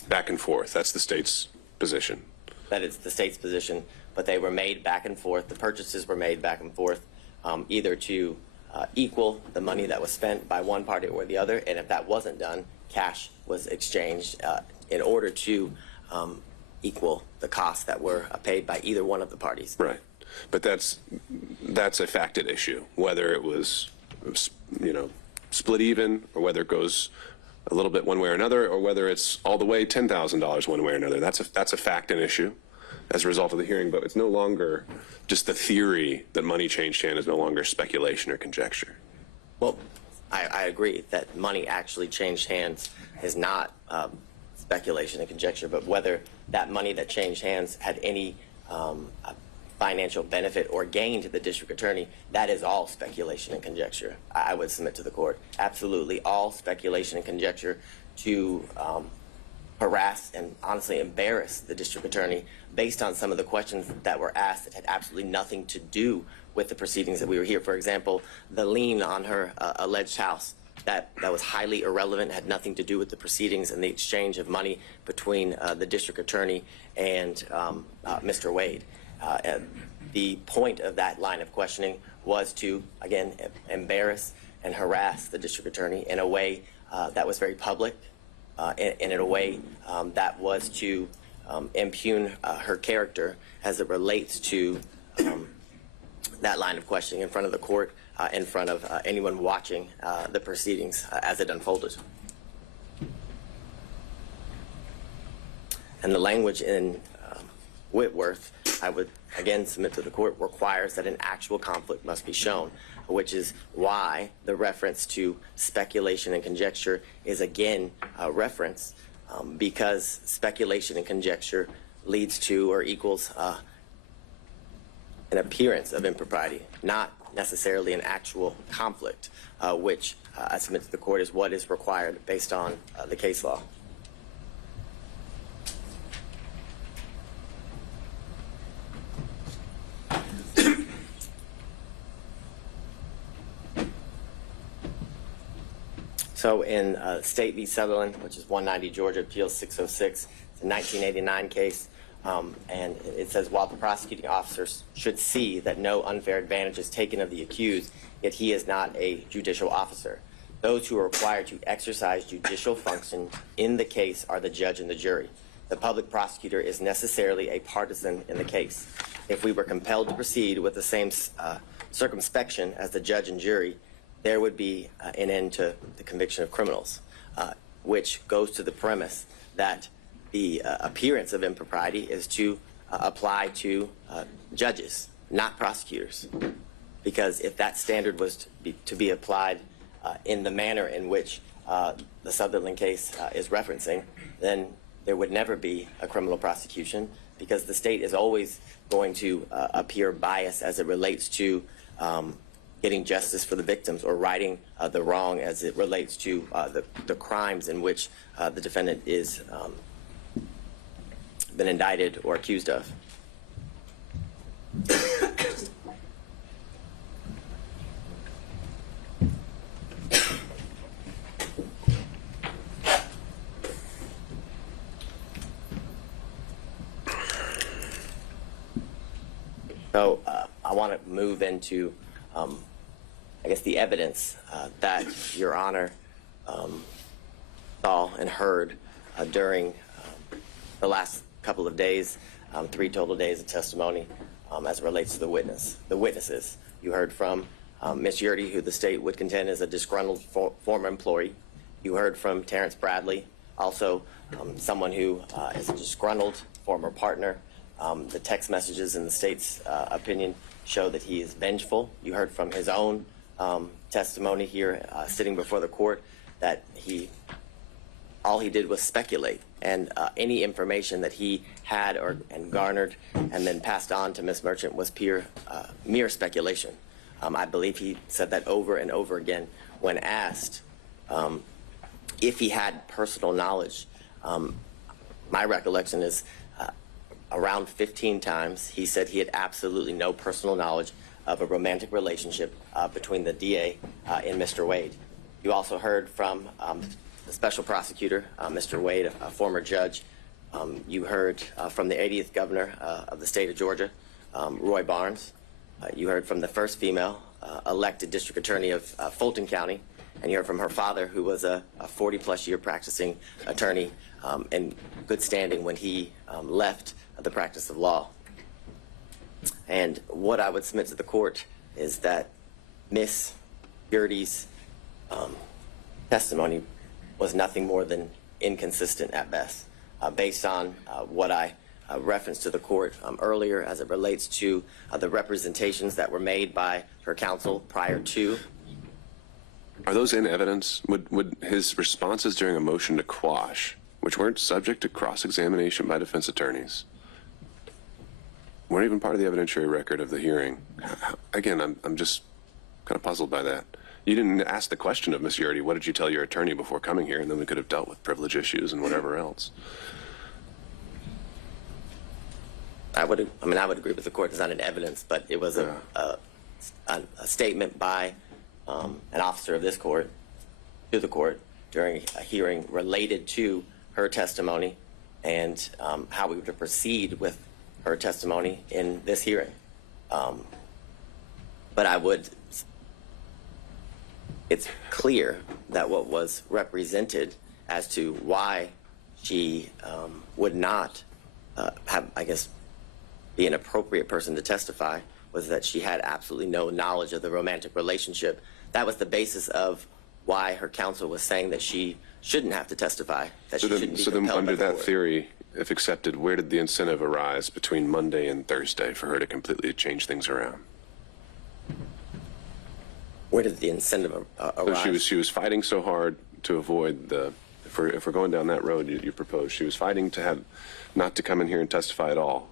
back and forth. That's the state's position. That it's the state's position, but they were made back and forth. The purchases were made back and forth, either to equal the money that was spent by one party or the other, and if that wasn't done, cash was exchanged in order to equal the costs that were paid by either one of the parties. Right, but that's a facted issue. Whether it was, split even, or whether it goes a little bit one way or another, or whether it's all the way $10,000 one way or another. That's a fact and issue as a result of the hearing, but it's no longer just the theory that money changed hands is no longer speculation or conjecture. Well, I agree that money actually changed hands is not speculation and conjecture, but whether that money that changed hands had any financial benefit or gain to the district attorney, that is all speculation and conjecture. I would submit to the court. Absolutely all speculation and conjecture to harass and honestly embarrass the district attorney based on some of the questions that were asked that had absolutely nothing to do with the proceedings that we were here. For example, the lien on her alleged house, that was highly irrelevant, had nothing to do with the proceedings and the exchange of money between the district attorney and Mr. Wade. The point of that line of questioning was to, again, embarrass and harass the district attorney in a way that was very public, and in a way that was to impugn her character as it relates to that line of questioning in front of the court, in front of anyone watching the proceedings as it unfolded. And the language in Whitworth, I would again submit to the court, requires that an actual conflict must be shown, which is why the reference to speculation and conjecture is again a reference, because speculation and conjecture leads to or equals an appearance of impropriety, not necessarily an actual conflict, which I submit to the court is what is required based on the case law. So in State v. Sutherland, which is 190 Georgia Appeals 606, it's a 1989 case, and it says, while the prosecuting officers should see that no unfair advantage is taken of the accused, yet he is not a judicial officer. Those who are required to exercise judicial function in the case are the judge and the jury. The public prosecutor is necessarily a partisan in the case. If we were compelled to proceed with the same circumspection as the judge and jury, there would be an end to the conviction of criminals, which goes to the premise that the appearance of impropriety is to apply to judges, not prosecutors. Because if that standard was to be applied in the manner in which the Sutherland case is referencing, then there would never be a criminal prosecution, because the state is always going to appear biased as it relates to getting justice for the victims or righting the wrong as it relates to the crimes in which the defendant is been indicted or accused of. So I want to move into I guess the evidence that Your Honor saw and heard during the last couple of days, 3 total days of testimony as it relates to the witnesses. You heard from Ms. Yurdy, who the state would contend is a disgruntled former employee. You heard from Terrance Bradley, also someone who is a disgruntled former partner. The text messages in the state's opinion show that he is vengeful. You heard from his own testimony here sitting before the court that all he did was speculate, and any information that he had and garnered and then passed on to Ms. Merchant was mere speculation. I believe he said that over and over again when asked if he had personal knowledge. My recollection is around 15 times he said he had absolutely no personal knowledge of a romantic relationship between the DA and Mr. Wade. You also heard from the special prosecutor, Mr. Wade, a former judge. You heard from the 80th governor of the state of Georgia, Roy Barnes. You heard from the first female elected district attorney of Fulton County, and you heard from her father, who was a 40-plus year practicing attorney in good standing when he left the practice of law. And what I would submit to the court is that Ms. Yurdy's testimony was nothing more than inconsistent at best, based on what I referenced to the court earlier as it relates to the representations that were made by her counsel prior to. Are those in evidence? Would his responses during a motion to quash, which weren't subject to cross-examination by defense attorneys, weren't even part of the evidentiary record of the hearing? Again, I'm just kind of puzzled by that. You didn't ask the question of Ms. Yurdy, what did you tell your attorney before coming here? And then we could have dealt with privilege issues and whatever else. I would agree with the court. It's not in evidence, but it was a statement by an officer of this court to the court during a hearing related to her testimony and how we would proceed with her testimony in this hearing. But it's clear that what was represented as to why she would not have, I guess, be an appropriate person to testify was that she had absolutely no knowledge of the romantic relationship. That was the basis of why her counsel was saying that she shouldn't have to testify, that she shouldn't be compelled by the court. So then under that theory, if accepted, where did the incentive arise between Monday and Thursday for her to completely change things around? Where did the incentive arise? So she was fighting so hard to avoid the, if we're going down that road you proposed, she was fighting to have, not to come in here and testify at all.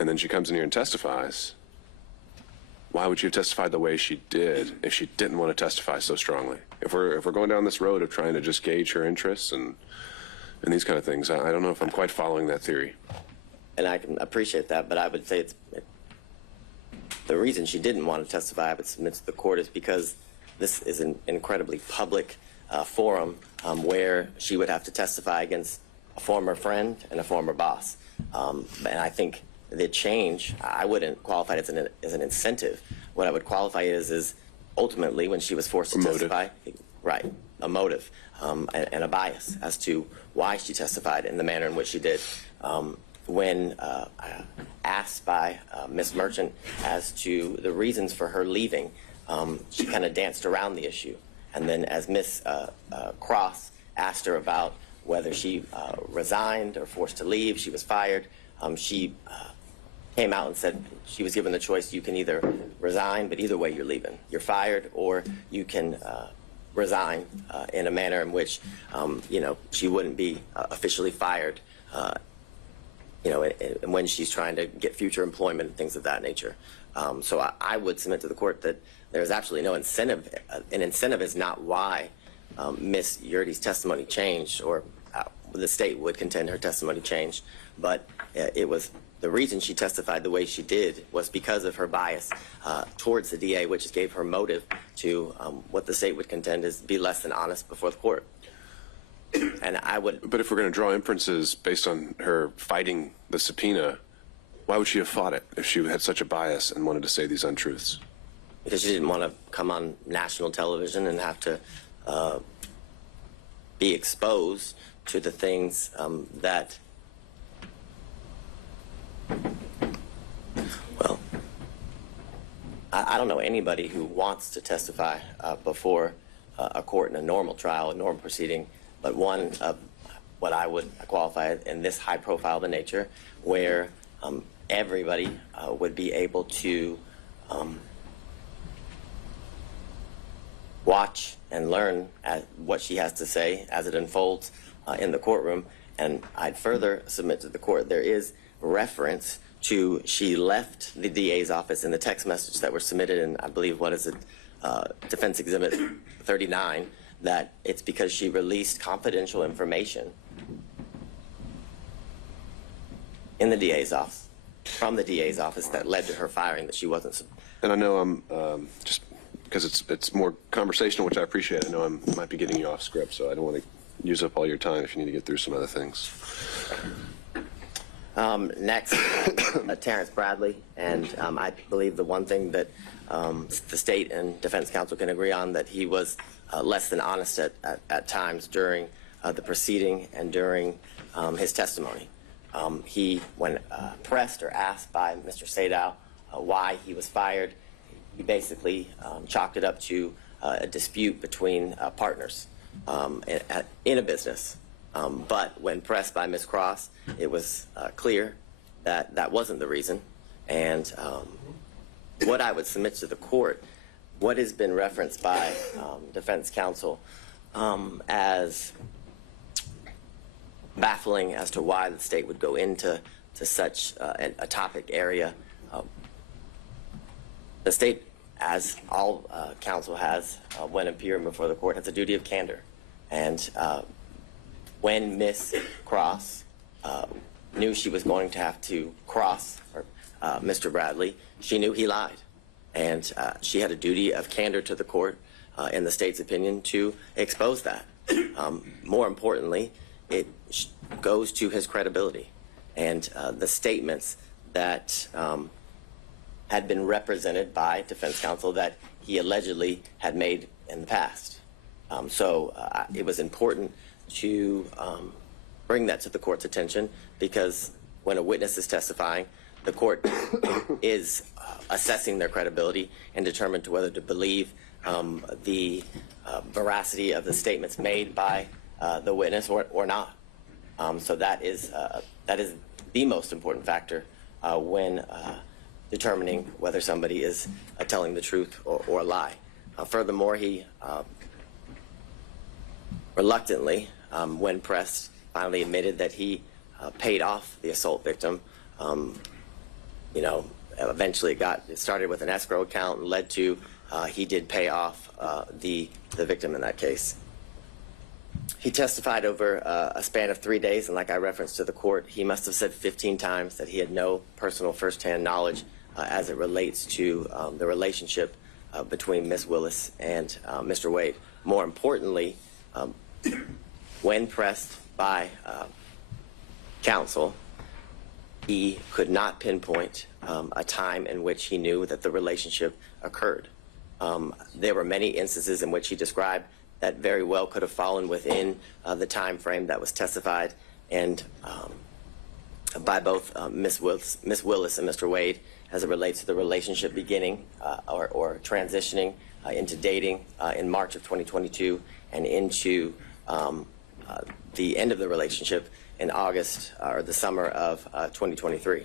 And then she comes in here and testifies. Why would she have testified the way she did if she didn't want to testify so strongly? If we're going down this road of trying to just gauge her interests and these kind of things, I don't know if I'm quite following that theory. And I can appreciate that, but I would say the reason she didn't want to testify, I would submit to the court, is because this is an incredibly public forum where she would have to testify against a former friend and a former boss. And I think the change, I wouldn't qualify it as an incentive. What I would qualify it is ultimately when she was forced to testify, right, a motive and a bias as to why she testified in the manner in which she did. When asked by Ms. Merchant as to the reasons for her leaving, she kind of danced around the issue. And then as Ms. Cross asked her about whether she resigned or forced to leave, she was fired, she came out and said she was given the choice: you can either resign, but either way you're leaving. You're fired, or you can resign in a manner in which, she wouldn't be officially fired, when she's trying to get future employment and things of that nature. So I would submit to the court that there's absolutely no incentive. An incentive is not why Ms. Yurdy's testimony changed, or the state would contend her testimony changed, but it was the reason she testified the way she did was because of her bias towards the DA, which gave her motive to what the state would contend is be less than honest before the court. And I would. But if we're going to draw inferences based on her fighting the subpoena, why would she have fought it if she had such a bias and wanted to say these untruths? Because she didn't want to come on national television and have to be exposed to the things that, well, I don't know anybody who wants to testify before a court in a normal trial, a normal proceeding, but one of what I would qualify in this high profile of a nature where everybody would be able to watch and learn what she has to say as it unfolds in the courtroom. And I'd further submit to the court there is reference to she left the DA's office in the text message that were submitted in, I believe, what is it, Defense Exhibit 39, that it's because she released confidential information in the DA's office, from the DA's office, that led to her firing, that she wasn't. And I know I'm just because it's more conversational, which I appreciate. I know I might be getting you off script, so I don't want to use up all your time if you need to get through some other things. Next, Terrance Bradley, and I believe the one thing that the state and defense counsel can agree on, that he was less than honest at times during the proceeding and during his testimony. He, when pressed or asked by Mr. Sadow why he was fired, he basically chalked it up to a dispute between partners in a business. But when pressed by Ms. Cross, it was clear that that wasn't the reason. And what I would submit to the court, what has been referenced by defense counsel as baffling as to why the state would go into such a topic area. The state, as all counsel has when appearing before the court, has a duty of candor. And when Ms. Cross knew she was going to have to cross Mr. Bradley, she knew he lied. And she had a duty of candor to the court, in the state's opinion, to expose that. More importantly, it goes to his credibility and the statements that had been represented by defense counsel that he allegedly had made in the past. So it was important to bring that to the court's attention, because when a witness is testifying, the court is assessing their credibility and determined to whether to believe the veracity of the statements made by the witness or not. So that is the most important factor when determining whether somebody is telling the truth or a lie. Furthermore, he reluctantly, when pressed, finally admitted that he paid off the assault victim. Eventually it started with an escrow account and led to he did pay off the victim in that case. He testified over a span of 3 days, and like I referenced to the court, he must have said 15 times that he had no personal firsthand knowledge as it relates to the relationship between Ms. Willis and Mr. Wade. More importantly, when pressed by counsel, he could not pinpoint a time in which he knew that the relationship occurred. There were many instances in which he described that very well could have fallen within the time frame that was testified and by both Ms. Willis and Mr. Wade as it relates to the relationship beginning or transitioning into dating in March of 2022 and into the end of the relationship in August or the summer of 2023.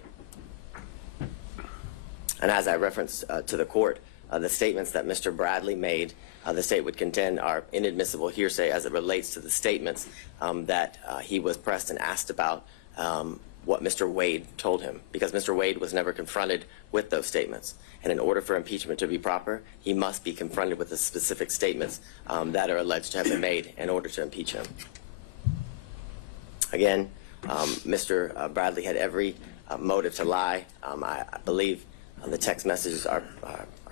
And as I referenced to the court, the statements that Mr. Bradley made, the state would contend are inadmissible hearsay as it relates to the statements that he was pressed and asked about what Mr. Wade told him, because Mr. Wade was never confronted with those statements. And in order for impeachment to be proper, he must be confronted with the specific statements that are alleged to have been made in order to impeach him. Again, Mr. Bradley had every motive to lie. I believe the text messages are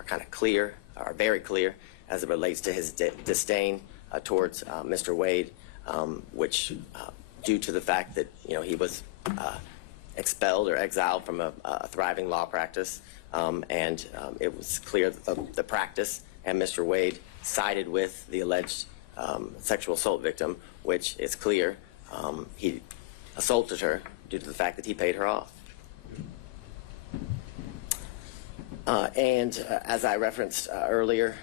kind of clear, are very clear as it relates to his disdain towards Mr. Wade, which due to the fact that he was expelled or exiled from a thriving law practice, and it was clear that the practice and Mr. Wade sided with the alleged sexual assault victim, which is clear he assaulted her due to the fact that he paid her off. And as I referenced earlier,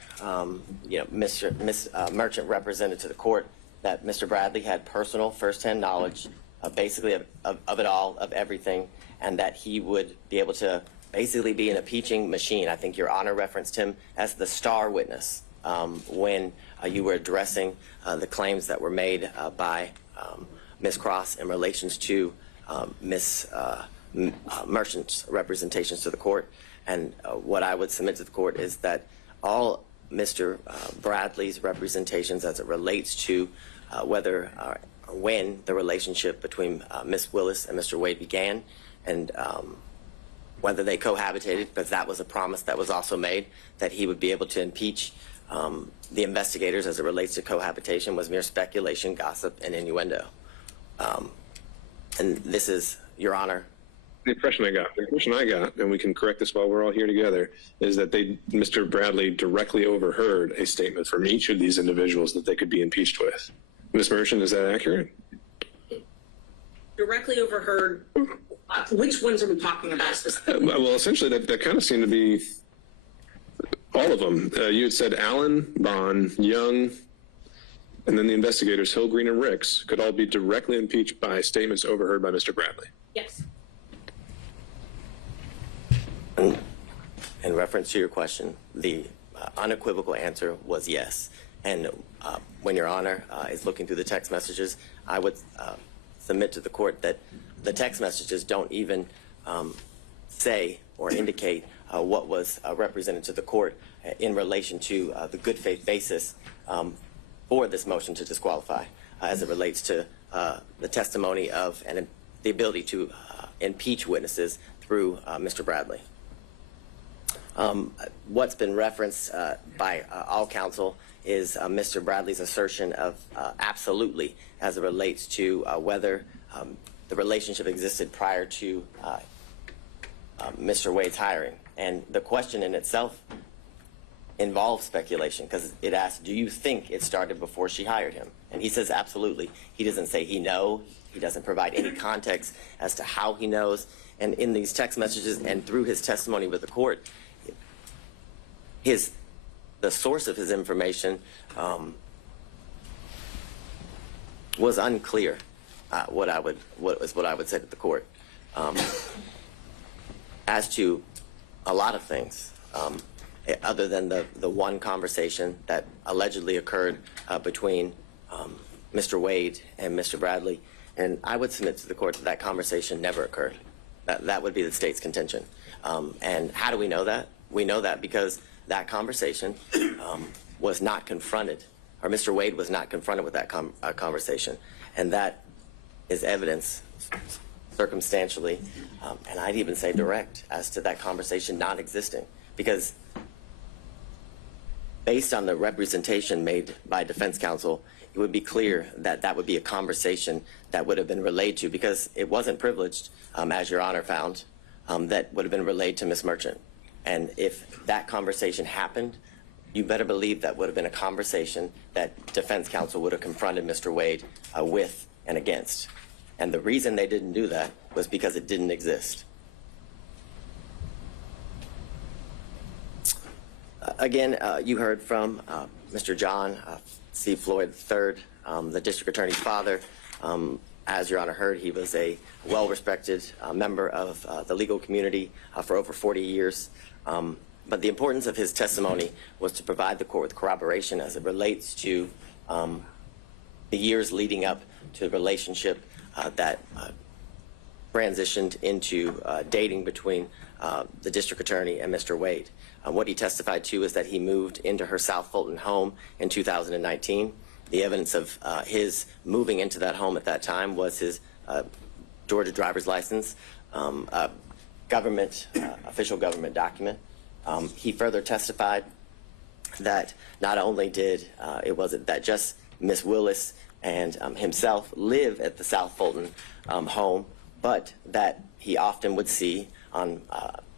Ms. Merchant represented to the court that Mr. Bradley had personal firsthand knowledge basically of it all, of everything, and that he would be able to basically be an impeaching machine. I think Your Honor referenced him as the star witness when you were addressing the claims that were made by Ms. Cross in relations to Ms. Merchant's representations to the court. And what I would submit to the court is that all Mr. Bradley's representations as it relates to whether or when the relationship between Ms. Willis and Mr. Wade began, and whether they cohabitated, because that was a promise that was also made, that he would be able to impeach the investigators as it relates to cohabitation, was mere speculation, gossip, and innuendo. And this is, Your Honor. The impression I got, and we can correct this while we're all here together, is that Mr. Bradley directly overheard a statement from each of these individuals that they could be impeached with. Ms. Merchant, is that accurate? Directly overheard. Which ones are we talking about? Well, essentially, that kind of seemed to be All of them. You had said Allen, Bond, Young, and then the investigators, Hill, Green, and Ricks, could all be directly impeached by statements overheard by Mr. Bradley. Yes. In reference to your question, the unequivocal answer was yes. And when Your Honor is looking through the text messages, I would submit to the court that the text messages don't even say or indicate what was represented to the court in relation to the good faith basis for this motion to disqualify as it relates to the testimony of and the ability to impeach witnesses through Mr. Bradley. What's been referenced by all counsel is Mr. Bradley's assertion of absolutely as it relates to whether the relationship existed prior to Mr. Wade's hiring. And the question in itself involves speculation because it asks, do you think it started before she hired him? And he says absolutely. He doesn't say he knows. He doesn't provide any context as to how he knows. And in these text messages and through his testimony with the court, the source of his information was unclear. What I would say to the court, as to a lot of things, other than the one conversation that allegedly occurred between Mr. Wade and Mr. Bradley, and I would submit to the court that that conversation never occurred. That would be the state's contention. And how do we know that? We know that because that conversation was not confronted, or Mr. Wade was not confronted with that conversation. And that is evidence circumstantially, and I'd even say direct, as to that conversation not existing. Because based on the representation made by defense counsel, it would be clear that that would be a conversation that would have been relayed to, because it wasn't privileged, as Your Honor found, that would have been relayed to Ms. Merchant. And if that conversation happened, you better believe that would have been a conversation that defense counsel would have confronted Mr. Wade with and against. And the reason they didn't do that was because it didn't exist. Again, you heard from Mr. John C. Floyd III, the district attorney's father. As Your Honor heard, he was a well-respected member of the legal community for over 40 years. But the importance of his testimony was to provide the court with corroboration as it relates to the years leading up to the relationship that transitioned into dating between the district attorney and Mr. Wade. What he testified to is that he moved into her South Fulton home in 2019. The evidence of his moving into that home at that time was his Georgia driver's license, official government document. He further testified that not only did that just Ms. Willis and himself live at the South Fulton home, but that he often would see on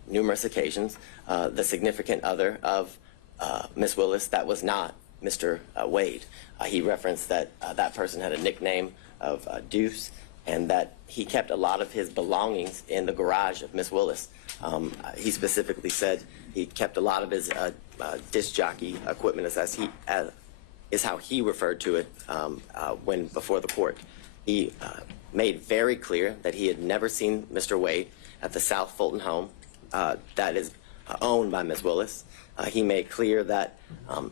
numerous occasions the significant other of Ms. Willis that was not Mr. Wade. He referenced that that person had a nickname of Deuce, and that he kept a lot of his belongings in the garage of Ms. Willis. He specifically said he kept a lot of his disc jockey equipment, is how he referred to it when before the court. He made very clear that he had never seen Mr. Wade at the South Fulton home that is owned by Ms. Willis. He made clear that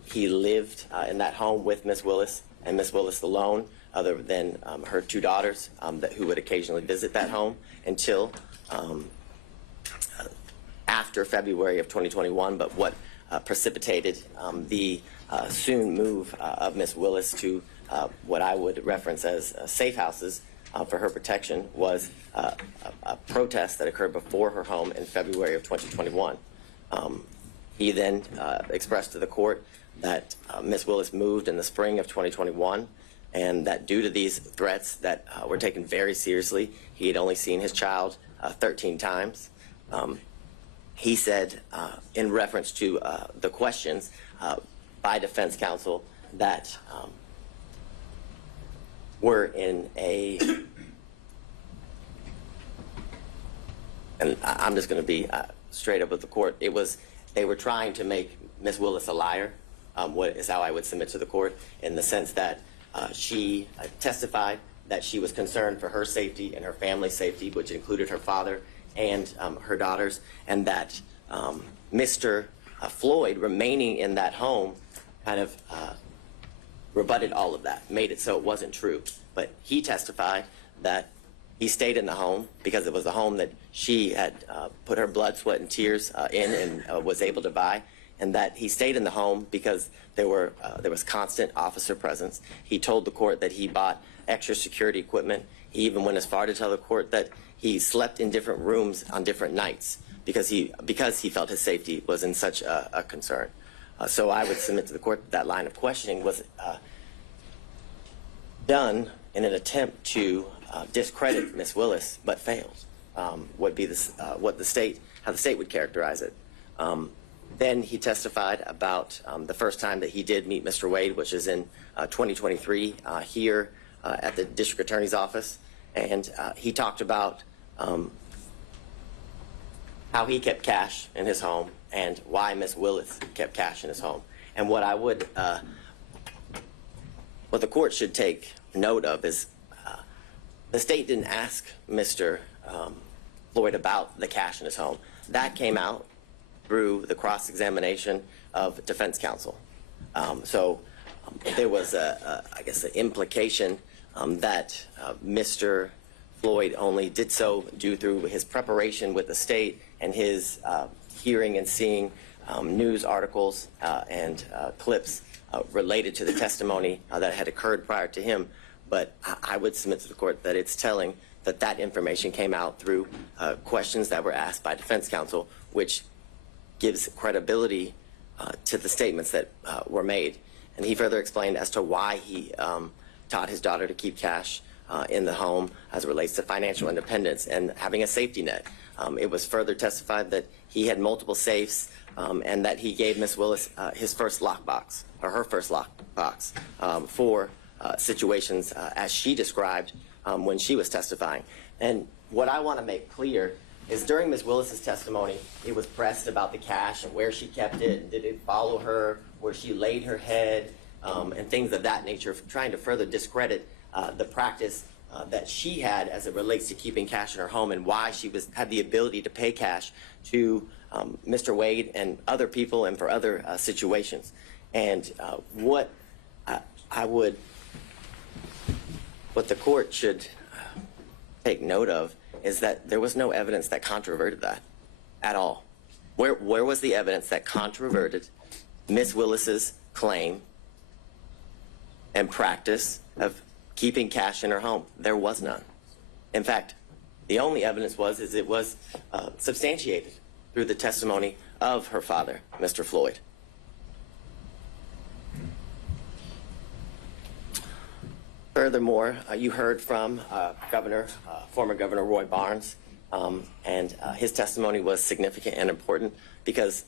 he lived in that home with Ms. Willis and Ms. Willis alone, other than her two daughters who would occasionally visit that home until after February of 2021. But what precipitated the soon move of Ms. Willis to what I would reference as safe houses for her protection was a protest that occurred before her home in February of 2021. He then expressed to the court that Ms. Willis moved in the spring of 2021, and that due to these threats that were taken very seriously, he had only seen his child 13 times. He said, in reference to the questions by defense counsel that were in a, and I'm just going to be straight up with the court, they were trying to make Ms. Willis a liar, what is how I would submit to the court, in the sense that she testified that she was concerned for her safety and her family's safety, which included her father and her daughters, and that Mr. Floyd remaining in that home kind of rebutted all of that, made it so it wasn't true. But he testified that he stayed in the home because it was the home that she had put her blood, sweat, and tears in and was able to buy, and that he stayed in the home because there was constant officer presence. He told the court that he bought extra security equipment. He even went as far to tell the court that he slept in different rooms on different nights because he felt his safety was in such a concern. So I would submit to the court that line of questioning was done in an attempt to discredit Ms. Willis, but failed. Would be how the state would characterize it. Then he testified about the first time that he did meet Mr. Wade, which is in 2023 here at the district attorney's office, and he talked about how he kept cash in his home and why Ms. Willis kept cash in his home. And what the court should take note of is the state didn't ask Mr. Floyd about the cash in his home. That came out through the cross-examination of defense counsel. So there was, I guess, an implication that Mr. Floyd only did so due through his preparation with the state and his hearing and seeing news articles and clips related to the testimony that had occurred prior to him. But I would submit to the court that it's telling that that information came out through questions that were asked by defense counsel, which gives credibility to the statements that were made. And he further explained as to why he taught his daughter to keep cash in the home as it relates to financial independence and having a safety net. It was further testified that he had multiple safes and that he gave Ms. Willis his first lockbox, or her first lockbox, for situations as she described when she was testifying. And what I want to make clear is during Ms. Willis's testimony, it was pressed about the cash and where she kept it, and did it follow her, where she laid her head, and things of that nature, trying to further discredit the practice that she had as it relates to keeping cash in her home and why she had the ability to pay cash to Mr. Wade and other people and for other situations. And what the court should take note of is that there was no evidence that controverted that at all. Where was the evidence that controverted Ms. Willis's claim and practice of keeping cash in her home? There was none. In fact, the only evidence was it was substantiated through the testimony of her father, Mr. Floyd. Furthermore, you heard from former Governor Roy Barnes, and his testimony was significant and important because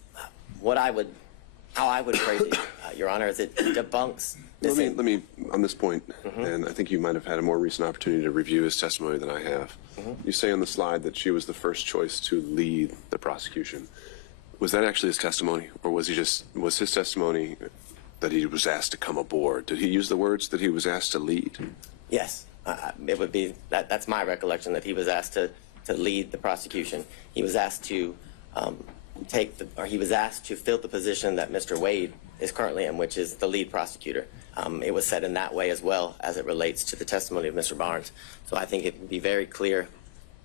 how I would phrase it, Your Honor, is it debunks. Let me on this point, and I think you might have had a more recent opportunity to review his testimony than I have. You say on the slide that she was the first choice to lead the prosecution. Was that actually his testimony, or was his testimony that he was asked to come aboard? Did he use the words that he was asked to lead? Yes, it would be that's my recollection, that he was asked to lead the prosecution. He was asked to he was asked to fill the position that Mr. Wade is currently in, which is the lead prosecutor. It was said in that way as well as it relates to the testimony of Mr. Barnes. So I think it would be very clear.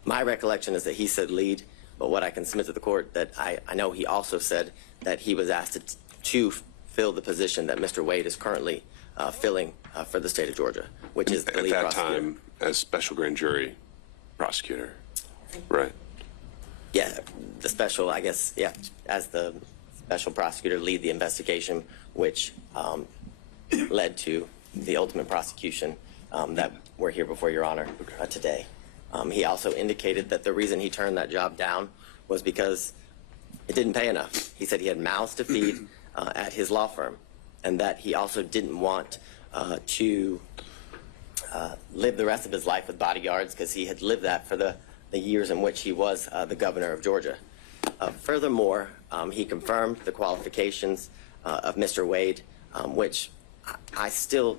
My recollection is that he said lead, but what I can submit to the court that I know he also said that he was asked to fill the position that Mr. Wade is currently filling for the state of Georgia, which is the lead prosecutor. At that time, as special grand jury prosecutor, right? Yeah, the special, I guess, yeah, as the special prosecutor, lead the investigation, which led to the ultimate prosecution that we're here before Your Honor today. He also indicated that the reason he turned that job down was because it didn't pay enough. He said he had mouths to feed at his law firm, and that he also didn't want to live the rest of his life with bodyguards because he had lived that for the years in which he was the governor of Georgia. Furthermore, he confirmed the qualifications of Mr. Wade, which I still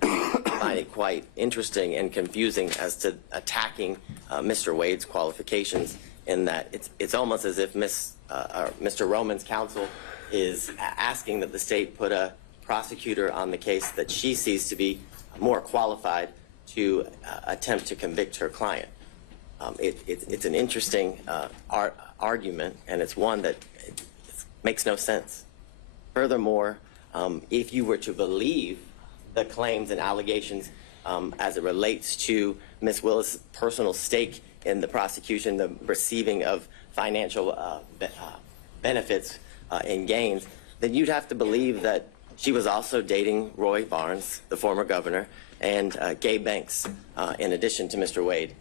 find it quite interesting and confusing as to attacking Mr. Wade's qualifications, in that it's almost as if Mr. Roman's counsel is asking that the state put a prosecutor on the case that she sees to be more qualified to attempt to convict her client. It's an interesting argument, and it's one that makes no sense. Furthermore, if you were to believe the claims and allegations as it relates to Ms. Willis' personal stake in the prosecution, the receiving of financial benefits and gains, then you'd have to believe that she was also dating Roy Barnes, the former governor, and Gabe Banks, in addition to Mr. Wade.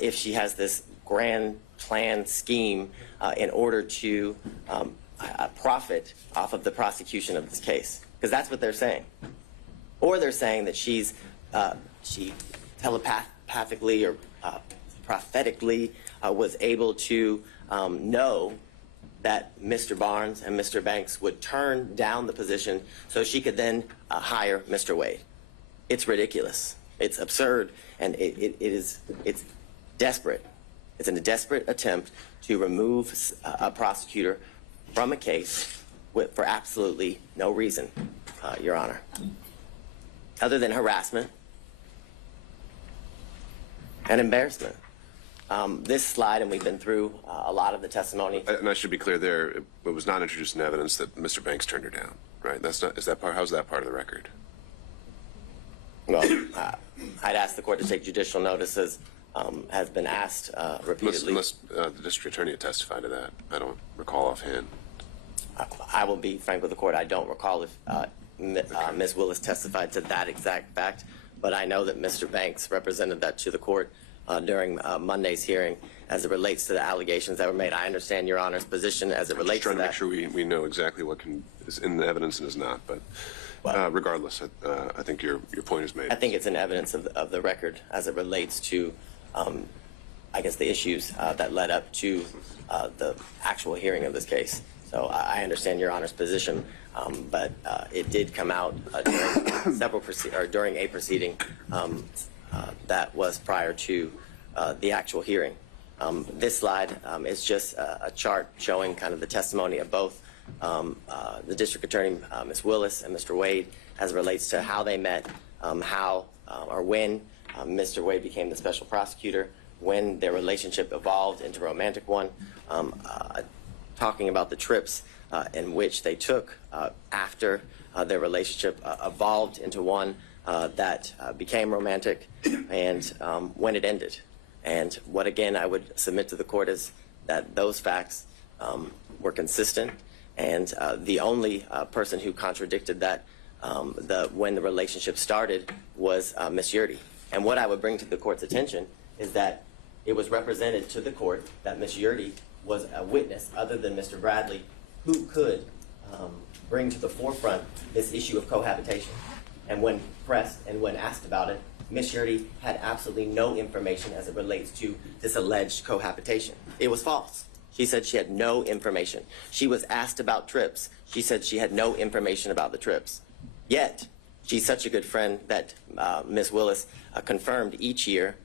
If she has this grand plan scheme in order to profit off of the prosecution of this case, because that's what they're saying. Or they're saying that she telepathically or prophetically was able to know that Mr. Barnes and Mr. Banks would turn down the position so she could then hire Mr. Wade. It's ridiculous. It's absurd, and it's desperate. It's a desperate attempt to remove a prosecutor from a case for absolutely no reason, Your Honor, other than harassment and embarrassment. This slide, and we've been through a lot of the testimony. And I should be clear there, it was not introduced in evidence that Mr. Banks turned her down, right? How's that part of the record? Well, I'd ask the court to take judicial notices, has been asked repeatedly. Unless the district attorney had testified to that. I don't recall offhand. I will be frank with the court. I don't recall if Ms. Willis testified to that exact fact, but I know that Mr. Banks represented that to the court during Monday's hearing as it relates to the allegations that were made. I understand Your Honor's position as it relates to that. I'm just trying to make sure we know exactly what is in the evidence and is not, but regardless, I think your point is made. I think it's an evidence of the record as it relates to, I guess, the issues that led up to the actual hearing of this case. So I understand Your Honor's position, but it did come out during a proceeding that was prior to the actual hearing. This slide is just a chart showing kind of the testimony of both the district attorney, Ms. Willis, and Mr. Wade, as it relates to how they met, how or when Mr. Wade became the special prosecutor, when their relationship evolved into a romantic one, talking about the trips in which they took after their relationship evolved into one that became romantic, and when it ended. And what, again, I would submit to the court is that those facts were consistent, and the only person who contradicted that when the relationship started was Ms. Yurdy. And what I would bring to the court's attention is that it was represented to the court that Ms. Yurdy was a witness other than Mr. Bradley who could bring to the forefront this issue of cohabitation. And when pressed and when asked about it, Ms. Yurdy had absolutely no information as it relates to this alleged cohabitation. It was false. She said she had no information. She was asked about trips. She said she had no information about the trips. Yet, she's such a good friend that Ms. Willis confirmed each year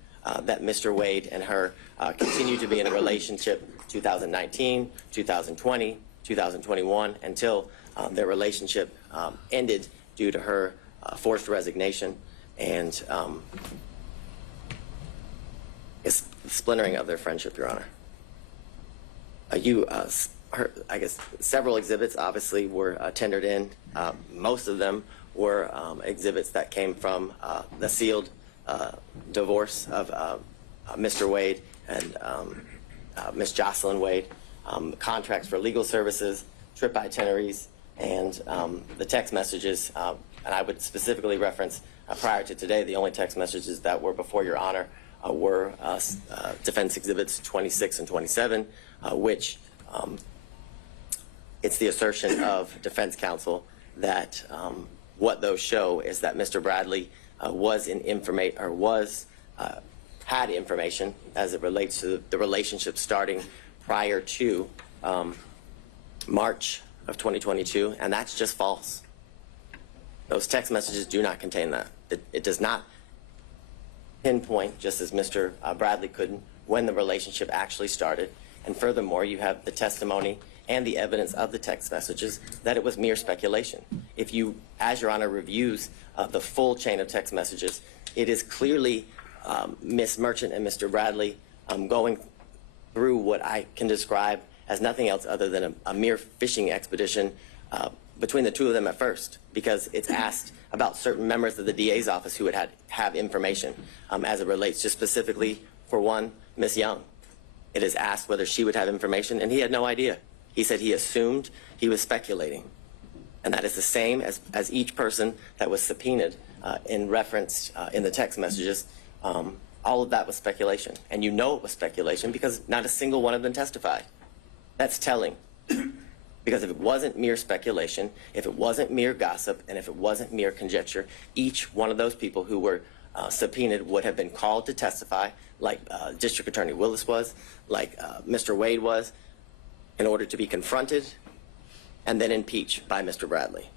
that Mr. Wade and her continue to be in a relationship 2019, 2020, 2021, until their relationship ended due to her forced resignation and splintering of their friendship, Your Honor. I guess several exhibits obviously were tendered in. Most of them were exhibits that came from the sealed divorce of Mr. Wade and Ms. Jocelyn Wade, contracts for legal services, trip itineraries, and the text messages. And I would specifically reference prior to today, the only text messages that were before Your Honor were defense exhibits 26 and 27, which it's the assertion of defense counsel that what those show is that Mr. Bradley had information as it relates to the relationship starting prior to March of 2022, and that's just false. Those text messages do not contain that. It does not pinpoint, just as Mr. Bradley couldn't, when the relationship actually started. And furthermore, you have the testimony and the evidence of the text messages that it was mere speculation. If you, as Your Honor, reviews the full chain of text messages, it is clearly Ms. Merchant and Mr. Bradley going through what I can describe as nothing else other than a mere fishing expedition between the two of them at first, because it's asked about certain members of the DA's office who would have information as it relates to specifically, for one, Ms. Young. It is asked whether she would have information, and he had no idea. He said he assumed, he was speculating. And that is the same as each person that was subpoenaed in reference in the text messages. All of that was speculation. And you know it was speculation because not a single one of them testified. That's telling. Because if it wasn't mere speculation, if it wasn't mere gossip, and if it wasn't mere conjecture, each one of those people who were subpoenaed would have been called to testify, like District Attorney Willis was, like Mr. Wade was, in order to be confronted and then impeached by Mr. Bradley.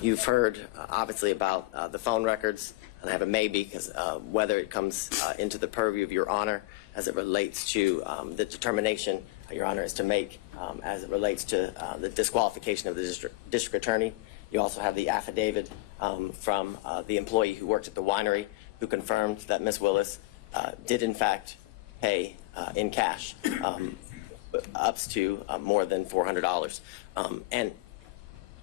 You've heard, obviously, about the phone records, and I have a maybe, because whether it comes into the purview of Your Honor as it relates to the determination Your Honor is to make as it relates to the disqualification of the district attorney. You also have the affidavit from the employee who worked at the winery who confirmed that Ms. Willis did, in fact, pay in cash up to more than $400. And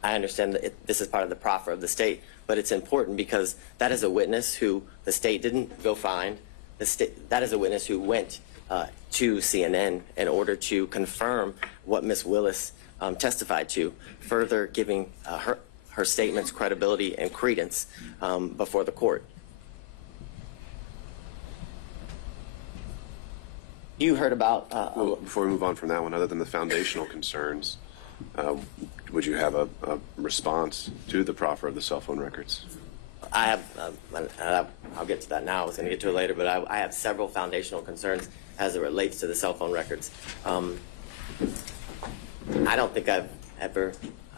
I understand that this is part of the proffer of the state, but it's important because that is a witness who the state didn't go find. That is a witness who went to CNN in order to confirm what Ms. Willis testified to, further giving her statements credibility and credence before the court. You heard about... Well, before we move on from that one, other than the foundational concerns, would you have a response to the proffer of the cell phone records? I have, I'll get to that now. I was going to get to it later, but I have several foundational concerns as it relates to the cell phone records. I don't think I've ever,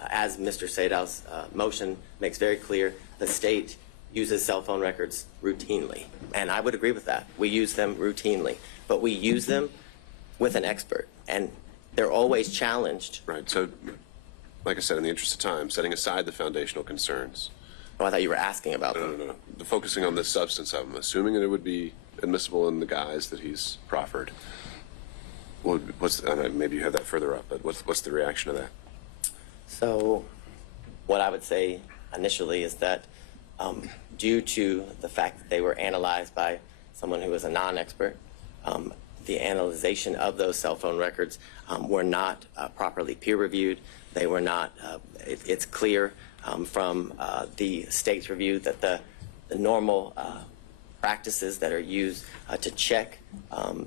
as Mr. Sadow's motion makes very clear, the state uses cell phone records routinely. And I would agree with that. We use them routinely. But we use them with an expert. And they're always challenged. Right. So, like I said, in the interest of time, setting aside the foundational concerns. Oh, I thought you were asking about them. No. Focusing on the substance of them, assuming that it would be admissible in the guise that he's proffered. Maybe you have that further up, but what's the reaction to that? So, what I would say initially is that due to the fact that they were analyzed by someone who was a non-expert, the analyzation of those cell phone records were not properly peer-reviewed. They were not, it's clear from the state's review that the normal practices that are used to check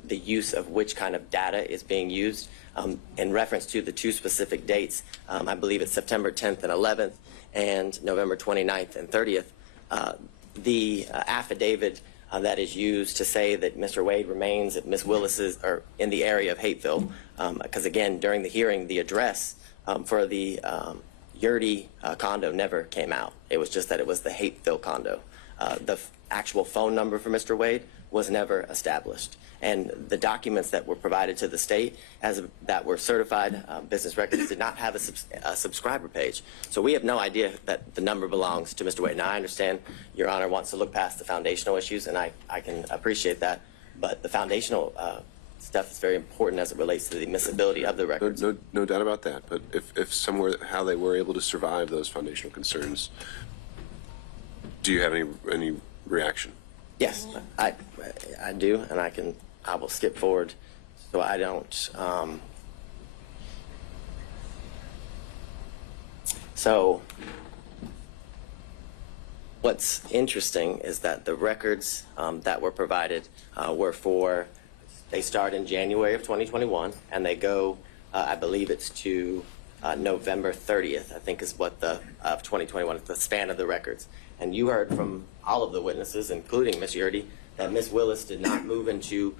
the use of which kind of data is being used in reference to the two specific dates, I believe it's September 10th and 11th and November 29th and 30th, the affidavit that is used to say that Mr. Wade remains at Ms. Willis's, or in the area of Hateville, because again, during the hearing, the address for the Yurdy condo never came out. It was just that it was the Hateville condo. The actual phone number for Mr. Wade was never established. And the documents that were provided to the state that were certified business records did not have a subscriber page. So we have no idea that the number belongs to Mr. Wade. Now, I understand Your Honor wants to look past the foundational issues, and I can appreciate that. But the foundational stuff is very important as it relates to the admissibility of the records. No doubt about that. But if somewhere, how they were able to survive those foundational concerns, do you have any reaction? Yes, I do, and I will skip forward so I don't. So what's interesting is that the records that were provided they start in January of 2021, and they go, I believe it's to November 30th, I think is what of 2021, the span of the records. And you heard from all of the witnesses, including Ms. Yurdy, that Ms. Willis did not move into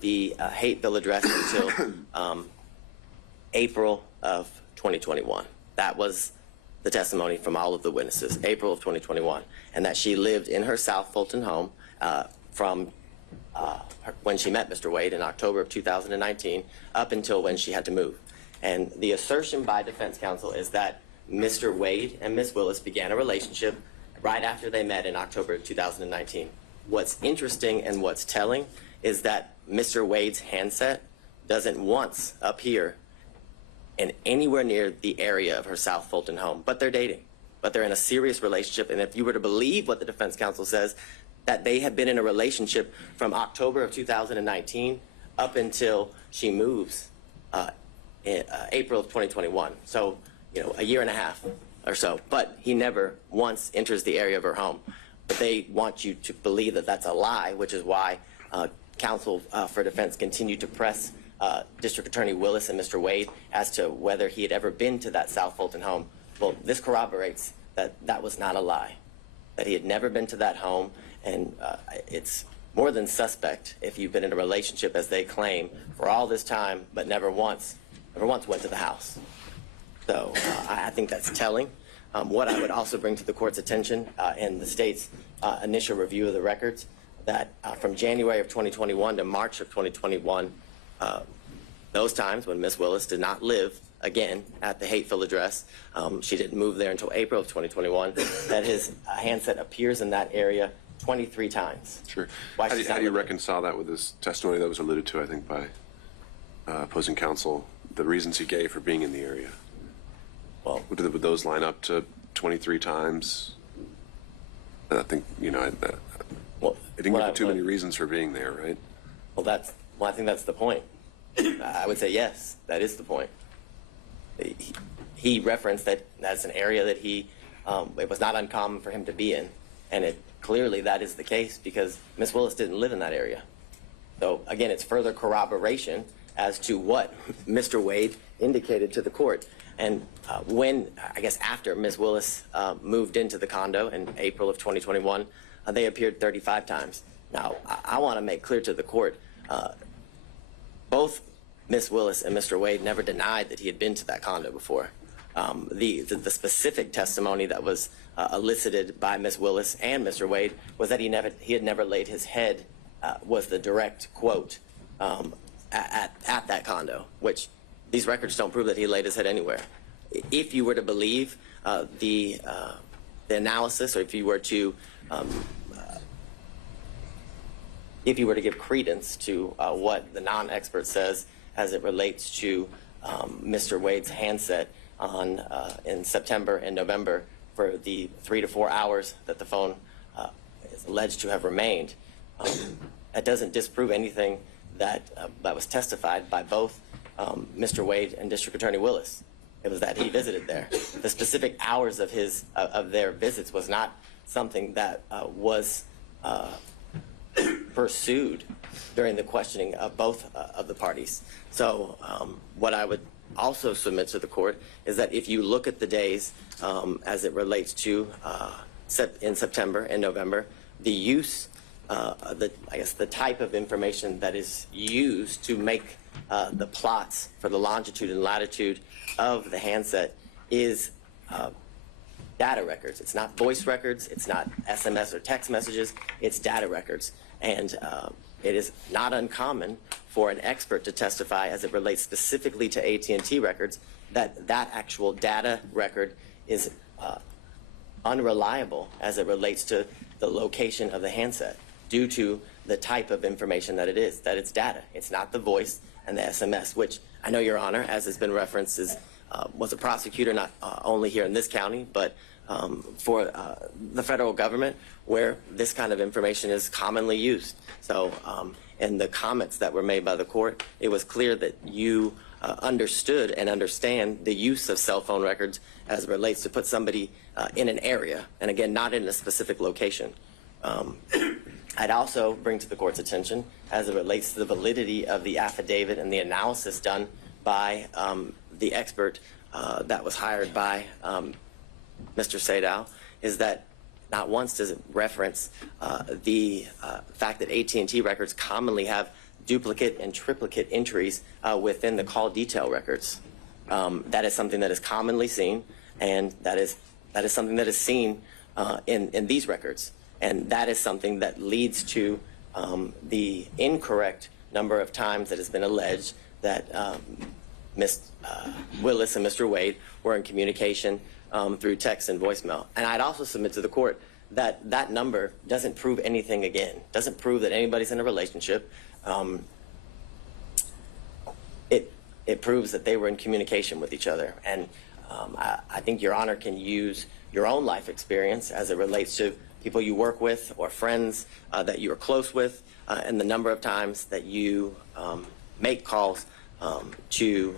the Hateville address until April of 2021. That was the testimony from all of the witnesses, April of 2021, and that she lived in her South Fulton home from when she met Mr. Wade in October of 2019 up until when she had to move. And the assertion by defense counsel is that Mr. Wade and Ms. Willis began a relationship right after they met in October of 2019. What's interesting and what's telling is that Mr. Wade's handset doesn't once appear in anywhere near the area of her South Fulton home, but they're dating, but they're in a serious relationship. And if you were to believe what the defense counsel says, that they have been in a relationship from October of 2019 up until she moves in April of 2021. So, a year and a half or so, but he never once enters the area of her home. But they want you to believe that that's a lie, which is why counsel for defense continued to press District Attorney Willis and Mr. Wade as to whether he had ever been to that South Fulton home. Well, this corroborates that that was not a lie, that he had never been to that home, and it's more than suspect if you've been in a relationship, as they claim, for all this time, but never once went to the house. So I think that's telling. What I would also bring to the court's attention in the state's initial review of the records, that from January of 2021 to March of 2021, those times when Ms. Willis did not live again at the Hateville address, she didn't move there until April of 2021, that his handset appears in that area 23 times. Sure. How do you reconcile that with his testimony that was alluded to, I think, by opposing counsel, the reasons he gave for being in the area? Well, would those line up to 23 times? I think, well, it didn't give too many reasons for being there, right? Well, I think that's the point. I would say yes, that is the point. He referenced that that's an area that it was not uncommon for him to be in, and clearly that is the case because Ms. Willis didn't live in that area. So again, it's further corroboration as to what Mr. Wade indicated to the court. And after Ms. Willis moved into the condo in April of 2021, they appeared 35 times. Now, I want to make clear to the court, both Ms. Willis and Mr. Wade never denied that he had been to that condo before. The specific testimony that was elicited by Ms. Willis and Mr. Wade was that he had never laid his head, was the direct quote, at that condo, which these records don't prove that he laid his head anywhere. If you were to believe the analysis, or if you were to give credence to what the non-expert says as it relates to Mr. Wade's handset in September and November for the 3 to 4 hours that the phone is alleged to have remained, that doesn't disprove anything that was testified by both Mr. Wade and District Attorney Willis. It was that he visited there. The specific hours of their visits was not something that was pursued during the questioning of both of the parties. So what I would also submit to the court is that if you look at the days as it relates to in September and November, the use, the type of information that is used to make the plots for the longitude and latitude of the handset is data records. It's not voice records. It's not SMS or text messages. It's data records. And it is not uncommon for an expert to testify as it relates specifically to AT&T records that actual data record is unreliable as it relates to the location of the handset due to the type of information that it is, that it's data. It's not the voice and the SMS, which I know, Your Honor, as has been referenced, was a prosecutor not only here in this county, but for the federal government, where this kind of information is commonly used. So in the comments that were made by the court, it was clear that you understood and understand the use of cell phone records as it relates to put somebody in an area, and again, not in a specific location. I'd also bring to the court's attention as it relates to the validity of the affidavit and the analysis done by the expert that was hired by Mr. Sadow, is that not once does it reference the fact that AT&T records commonly have duplicate and triplicate entries within the call detail records. That is something that is commonly seen, and that is something that is seen in these records. And that is something that leads to the incorrect number of times that has been alleged that Ms. Willis and Mr. Wade were in communication through text and voicemail. And I'd also submit to the court that that number doesn't prove anything again, doesn't prove that anybody's in a relationship. It proves that they were in communication with each other. And I think Your Honor can use your own life experience as it relates to people you work with or friends that you are close with, and the number of times that you make calls to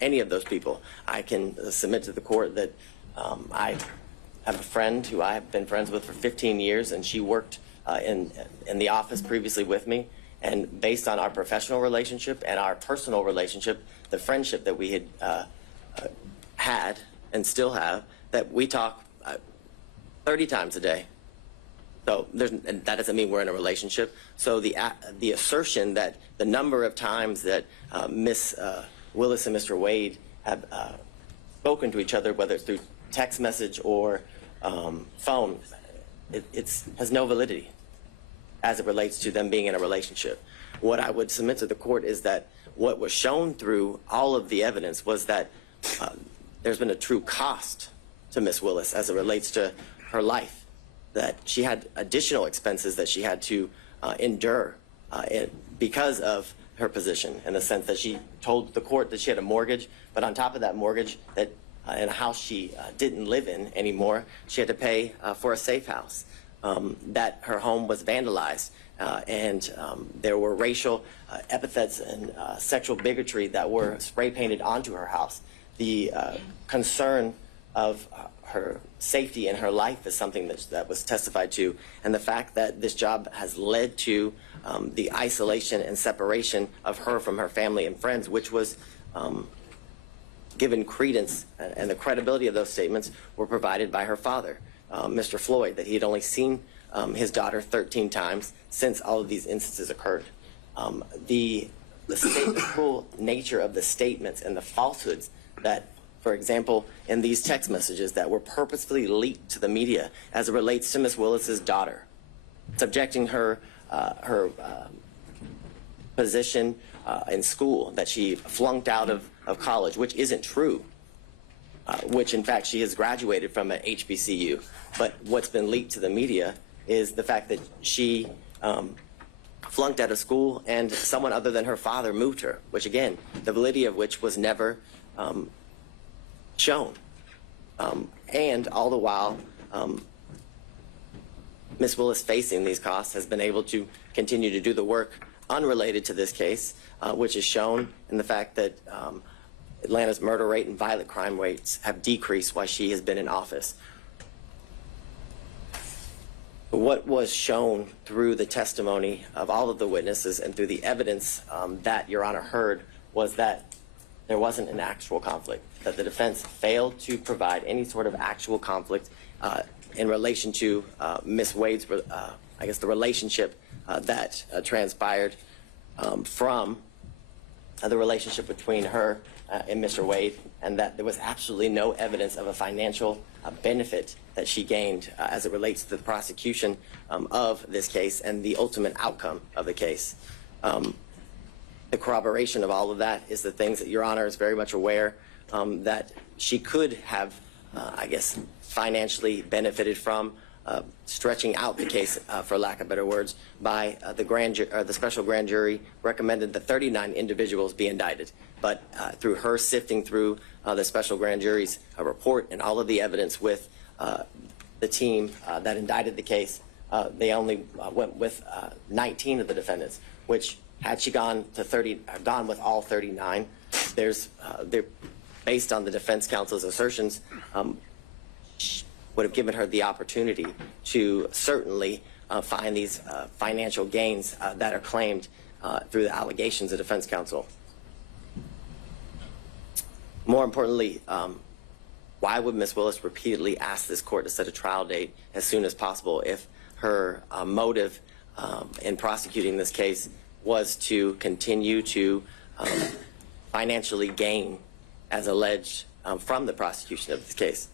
any of those people. I can submit to the court that I have a friend who I have been friends with for 15 years, and she worked in the office previously with me. And based on our professional relationship and our personal relationship, the friendship that we had and still have, that we talk 30 times a day. So and that doesn't mean we're in a relationship. So the assertion that the number of times that Miss Willis and Mr. Wade have spoken to each other, whether it's through text message or phone, it has no validity as it relates to them being in a relationship. What I would submit to the court is that what was shown through all of the evidence was that there's been a true cost to Miss Willis as it relates to her life, that she had additional expenses that she had to endure because of her position, in the sense that she told the court that she had a mortgage, but on top of that mortgage, that in a house she didn't live in anymore, she had to pay for a safe house, that her home was vandalized, and there were racial epithets and sexual bigotry that were spray painted onto her house. The concern of her safety and her life is something that was testified to, and the fact that this job has led to the isolation and separation of her from her family and friends, which was given credence, and the credibility of those statements were provided by her father, Mr. Floyd, that he had only seen his daughter 13 times since all of these instances occurred. The full nature of the statements and the falsehoods that, for example, in these text messages that were purposefully leaked to the media as it relates to Ms. Willis's daughter, subjecting her position in school, that she flunked out of college, which isn't true, which in fact she has graduated from an HBCU. But what's been leaked to the media is the fact that she flunked out of school and someone other than her father moved her, which again, the validity of which was never shown. And all the while, Ms. Willis, facing these costs, has been able to continue to do the work unrelated to this case, which is shown in the fact that Atlanta's murder rate and violent crime rates have decreased while she has been in office. What was shown through the testimony of all of the witnesses and through the evidence that Your Honor heard was that there wasn't an actual conflict, that the defense failed to provide any sort of actual conflict in relation to Ms. Wade's, I guess, the relationship that transpired from the relationship between her and Mr. Wade, and that there was absolutely no evidence of a financial benefit that she gained as it relates to the prosecution of this case and the ultimate outcome of the case. The corroboration of all of that is the things that Your Honor is very much aware that she could have, I guess, financially benefited from, stretching out the case, for lack of better words, by the special grand jury recommended that 39 individuals be indicted. But through her sifting through the special grand jury's report and all of the evidence with the team that indicted the case, they only went with 19 of the defendants, which had she gone with all 39, based on the defense counsel's assertions, would have given her the opportunity to certainly find these financial gains that are claimed through the allegations of defense counsel. More importantly, why would Ms. Willis repeatedly ask this court to set a trial date as soon as possible if her motive in prosecuting this case was to continue to financially gain, as alleged, from the prosecution of this case.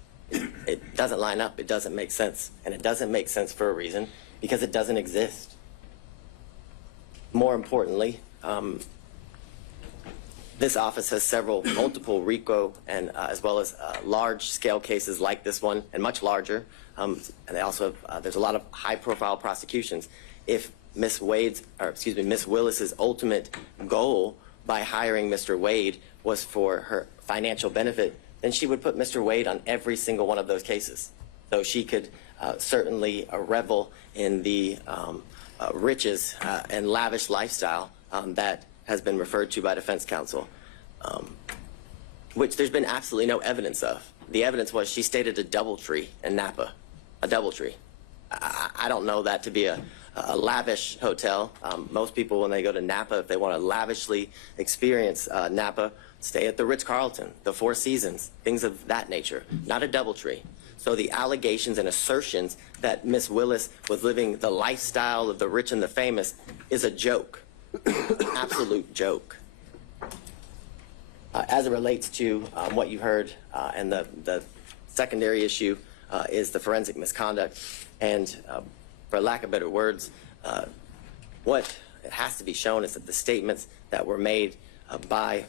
It doesn't line up. It doesn't make sense. And it doesn't make sense for a reason, because it doesn't exist. More importantly, this office has multiple RICO and as well as large-scale cases like this one, and much larger. And they also have, there's a lot of high-profile prosecutions. If Miss Willis's ultimate goal by hiring Mr. Wade was for her financial benefit, then she would put Mr. Wade on every single one of those cases. So she could certainly revel in the riches and lavish lifestyle that has been referred to by defense counsel, which there's been absolutely no evidence of. The evidence was she stayed at a DoubleTree in Napa, a DoubleTree. I don't know that to be a lavish hotel. Most people, when they go to Napa, if they want to lavishly experience Napa, stay at the Ritz-Carlton, the Four Seasons, things of that nature, not a DoubleTree. So the allegations and assertions that Miss Willis was living the lifestyle of the rich and the famous is a joke, absolute joke. As it relates to what you heard, and the secondary issue is the forensic misconduct. And for lack of better words, what it has to be shown is that the statements that were made by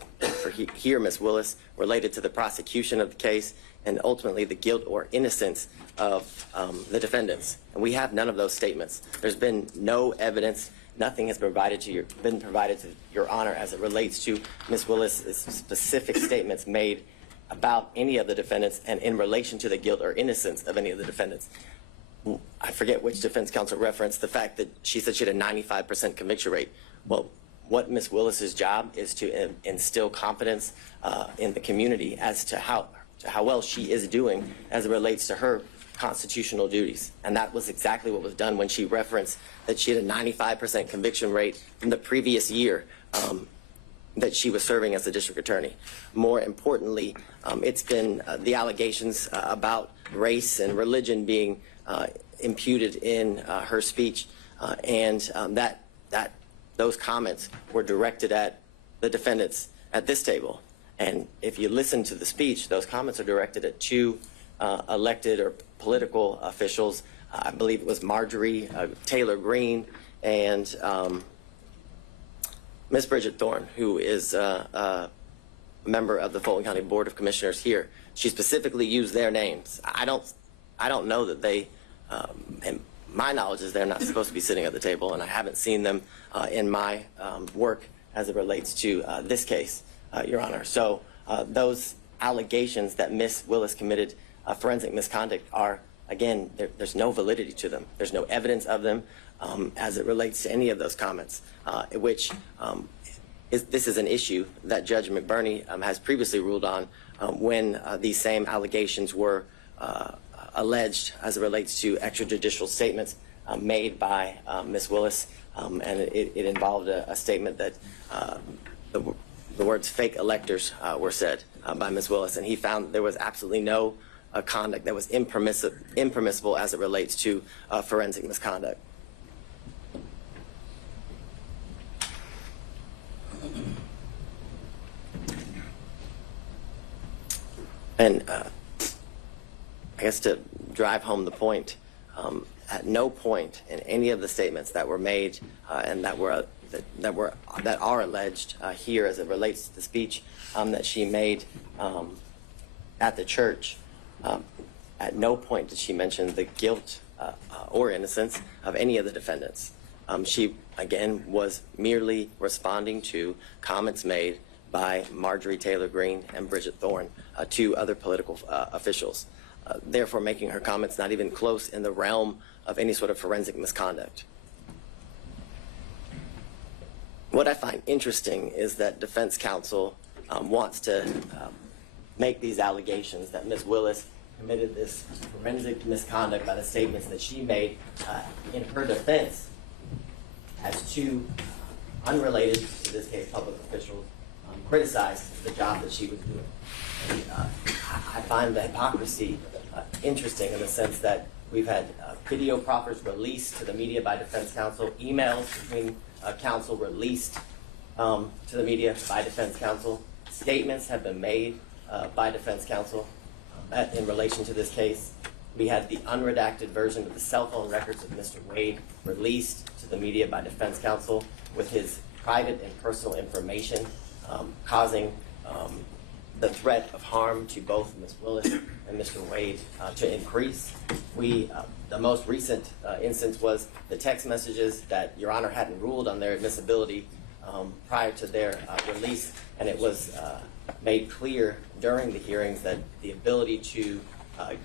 Miss Willis related to the prosecution of the case and ultimately the guilt or innocence of the defendants. And we have none of those statements. There's been no evidence. Nothing has been provided to Your Honor as it relates to Ms. Willis's specific statements made about any of the defendants and in relation to the guilt or innocence of any of the defendants. I forget which defense counsel referenced the fact that she said she had a 95% conviction rate. Well, what Ms. Willis's job is to instill confidence in the community as to how well she is doing as it relates to her constitutional duties. And that was exactly what was done when she referenced that she had a 95% conviction rate from the previous year that she was serving as the district attorney. More importantly, it's been the allegations about race and religion being imputed in her speech, and those comments were directed at the defendants at this table. And if you listen to the speech, those comments are directed at two elected or political officials. I believe it was Marjorie Taylor Greene and Ms. Bridget Thorne, who is a member of the Fulton County Board of Commissioners here. She specifically used their names. I don't know that they, and my knowledge is they're not supposed to be sitting at the table, and I haven't seen them in my work as it relates to this case, Your Honor. So those allegations that Ms. Willis committed forensic misconduct are, again, there's no validity to them. There's no evidence of them as it relates to any of those comments, which this is an issue that Judge McBurney has previously ruled on when these same allegations were alleged as it relates to extrajudicial statements made by Ms. Willis, and it involved a statement that the words fake electors were said by Ms. Willis, and he found there was absolutely no conduct that was impermissible as it relates to forensic misconduct. And I guess to drive home the point, at no point in any of the statements that were made and that are alleged here as it relates to the speech that she made at the church, at no point did she mention the guilt or innocence of any of the defendants. She, again, was merely responding to comments made by Marjorie Taylor Greene and Bridget Thorne, two other political officials, therefore making her comments not even close in the realm of any sort of forensic misconduct. What I find interesting is that defense counsel wants to make these allegations that Ms. Willis committed this forensic misconduct by the statements that she made in her defense as two unrelated, to this case, public officials criticized the job that she was doing. And, I find the hypocrisy interesting in the sense that we've had video proffers released to the media by defense counsel, emails between counsel released to the media by defense counsel. Statements have been made by defense counsel in relation to this case. We had the unredacted version of the cell phone records of Mr. Wade released to the media by defense counsel with his private and personal information causing the threat of harm to both Ms. Willis and Mr. Wade to increase. The most recent instance was the text messages that Your Honor hadn't ruled on their admissibility prior to their release, and it was made clear during the hearings that the ability to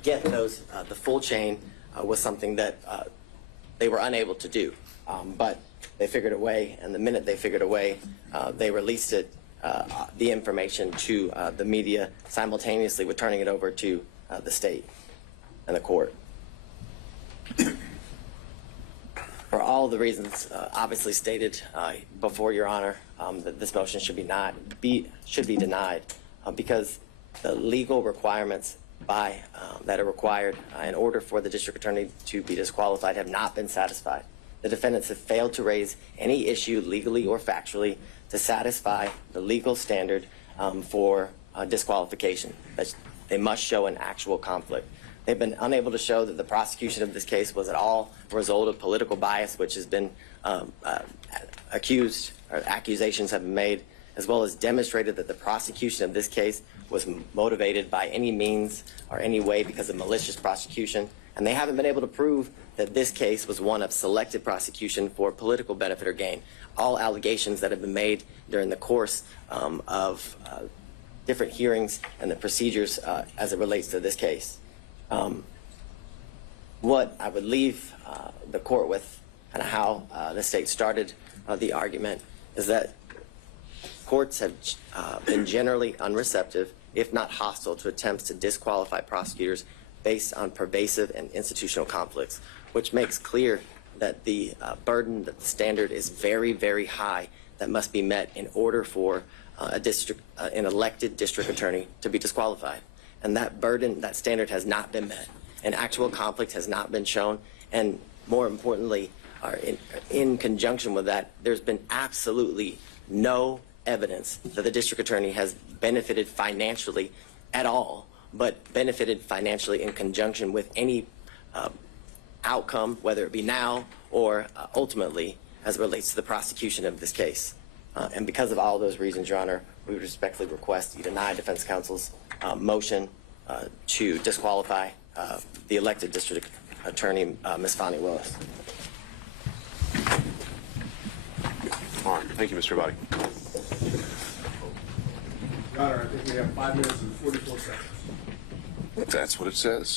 get those, the full chain, was something that they were unable to do. But they figured a way, and the minute they figured a way, they released it, the information to the media simultaneously with turning it over to the state and the court. For all the reasons obviously stated before Your Honor, that this motion should be denied because the legal requirements that are required in order for the district attorney to be disqualified have not been satisfied. The defendants have failed to raise any issue legally or factually to satisfy the legal standard for disqualification. They must show an actual conflict. They've been unable to show that the prosecution of this case was at all a result of political bias, which has been accused, or accusations have been made, as well as demonstrated that the prosecution of this case was motivated by any means or any way because of malicious prosecution. And they haven't been able to prove that this case was one of selective prosecution for political benefit or gain. All allegations that have been made during the course of different hearings and the procedures as it relates to this case. What I would leave the court with, and how the state started the argument, is that courts have been generally unreceptive, if not hostile, to attempts to disqualify prosecutors based on pervasive and institutional conflicts, which makes clear that the burden, that the standard is very, very high that must be met in order for an elected district attorney to be disqualified. And that burden, that standard has not been met. An actual conflict has not been shown. And more importantly, in conjunction with that, there's been absolutely no evidence that the district attorney has benefited financially at all, but benefited financially in conjunction with any outcome, whether it be now or ultimately as it relates to the prosecution of this case. And because of all those reasons, Your Honor, we would respectfully request you deny defense counsel's motion to disqualify the elected district attorney, Ms. Fani Willis. All right. Thank you, Mr. Abbate. Your Honor, I think we have 5 minutes and 44 seconds. That's what it says.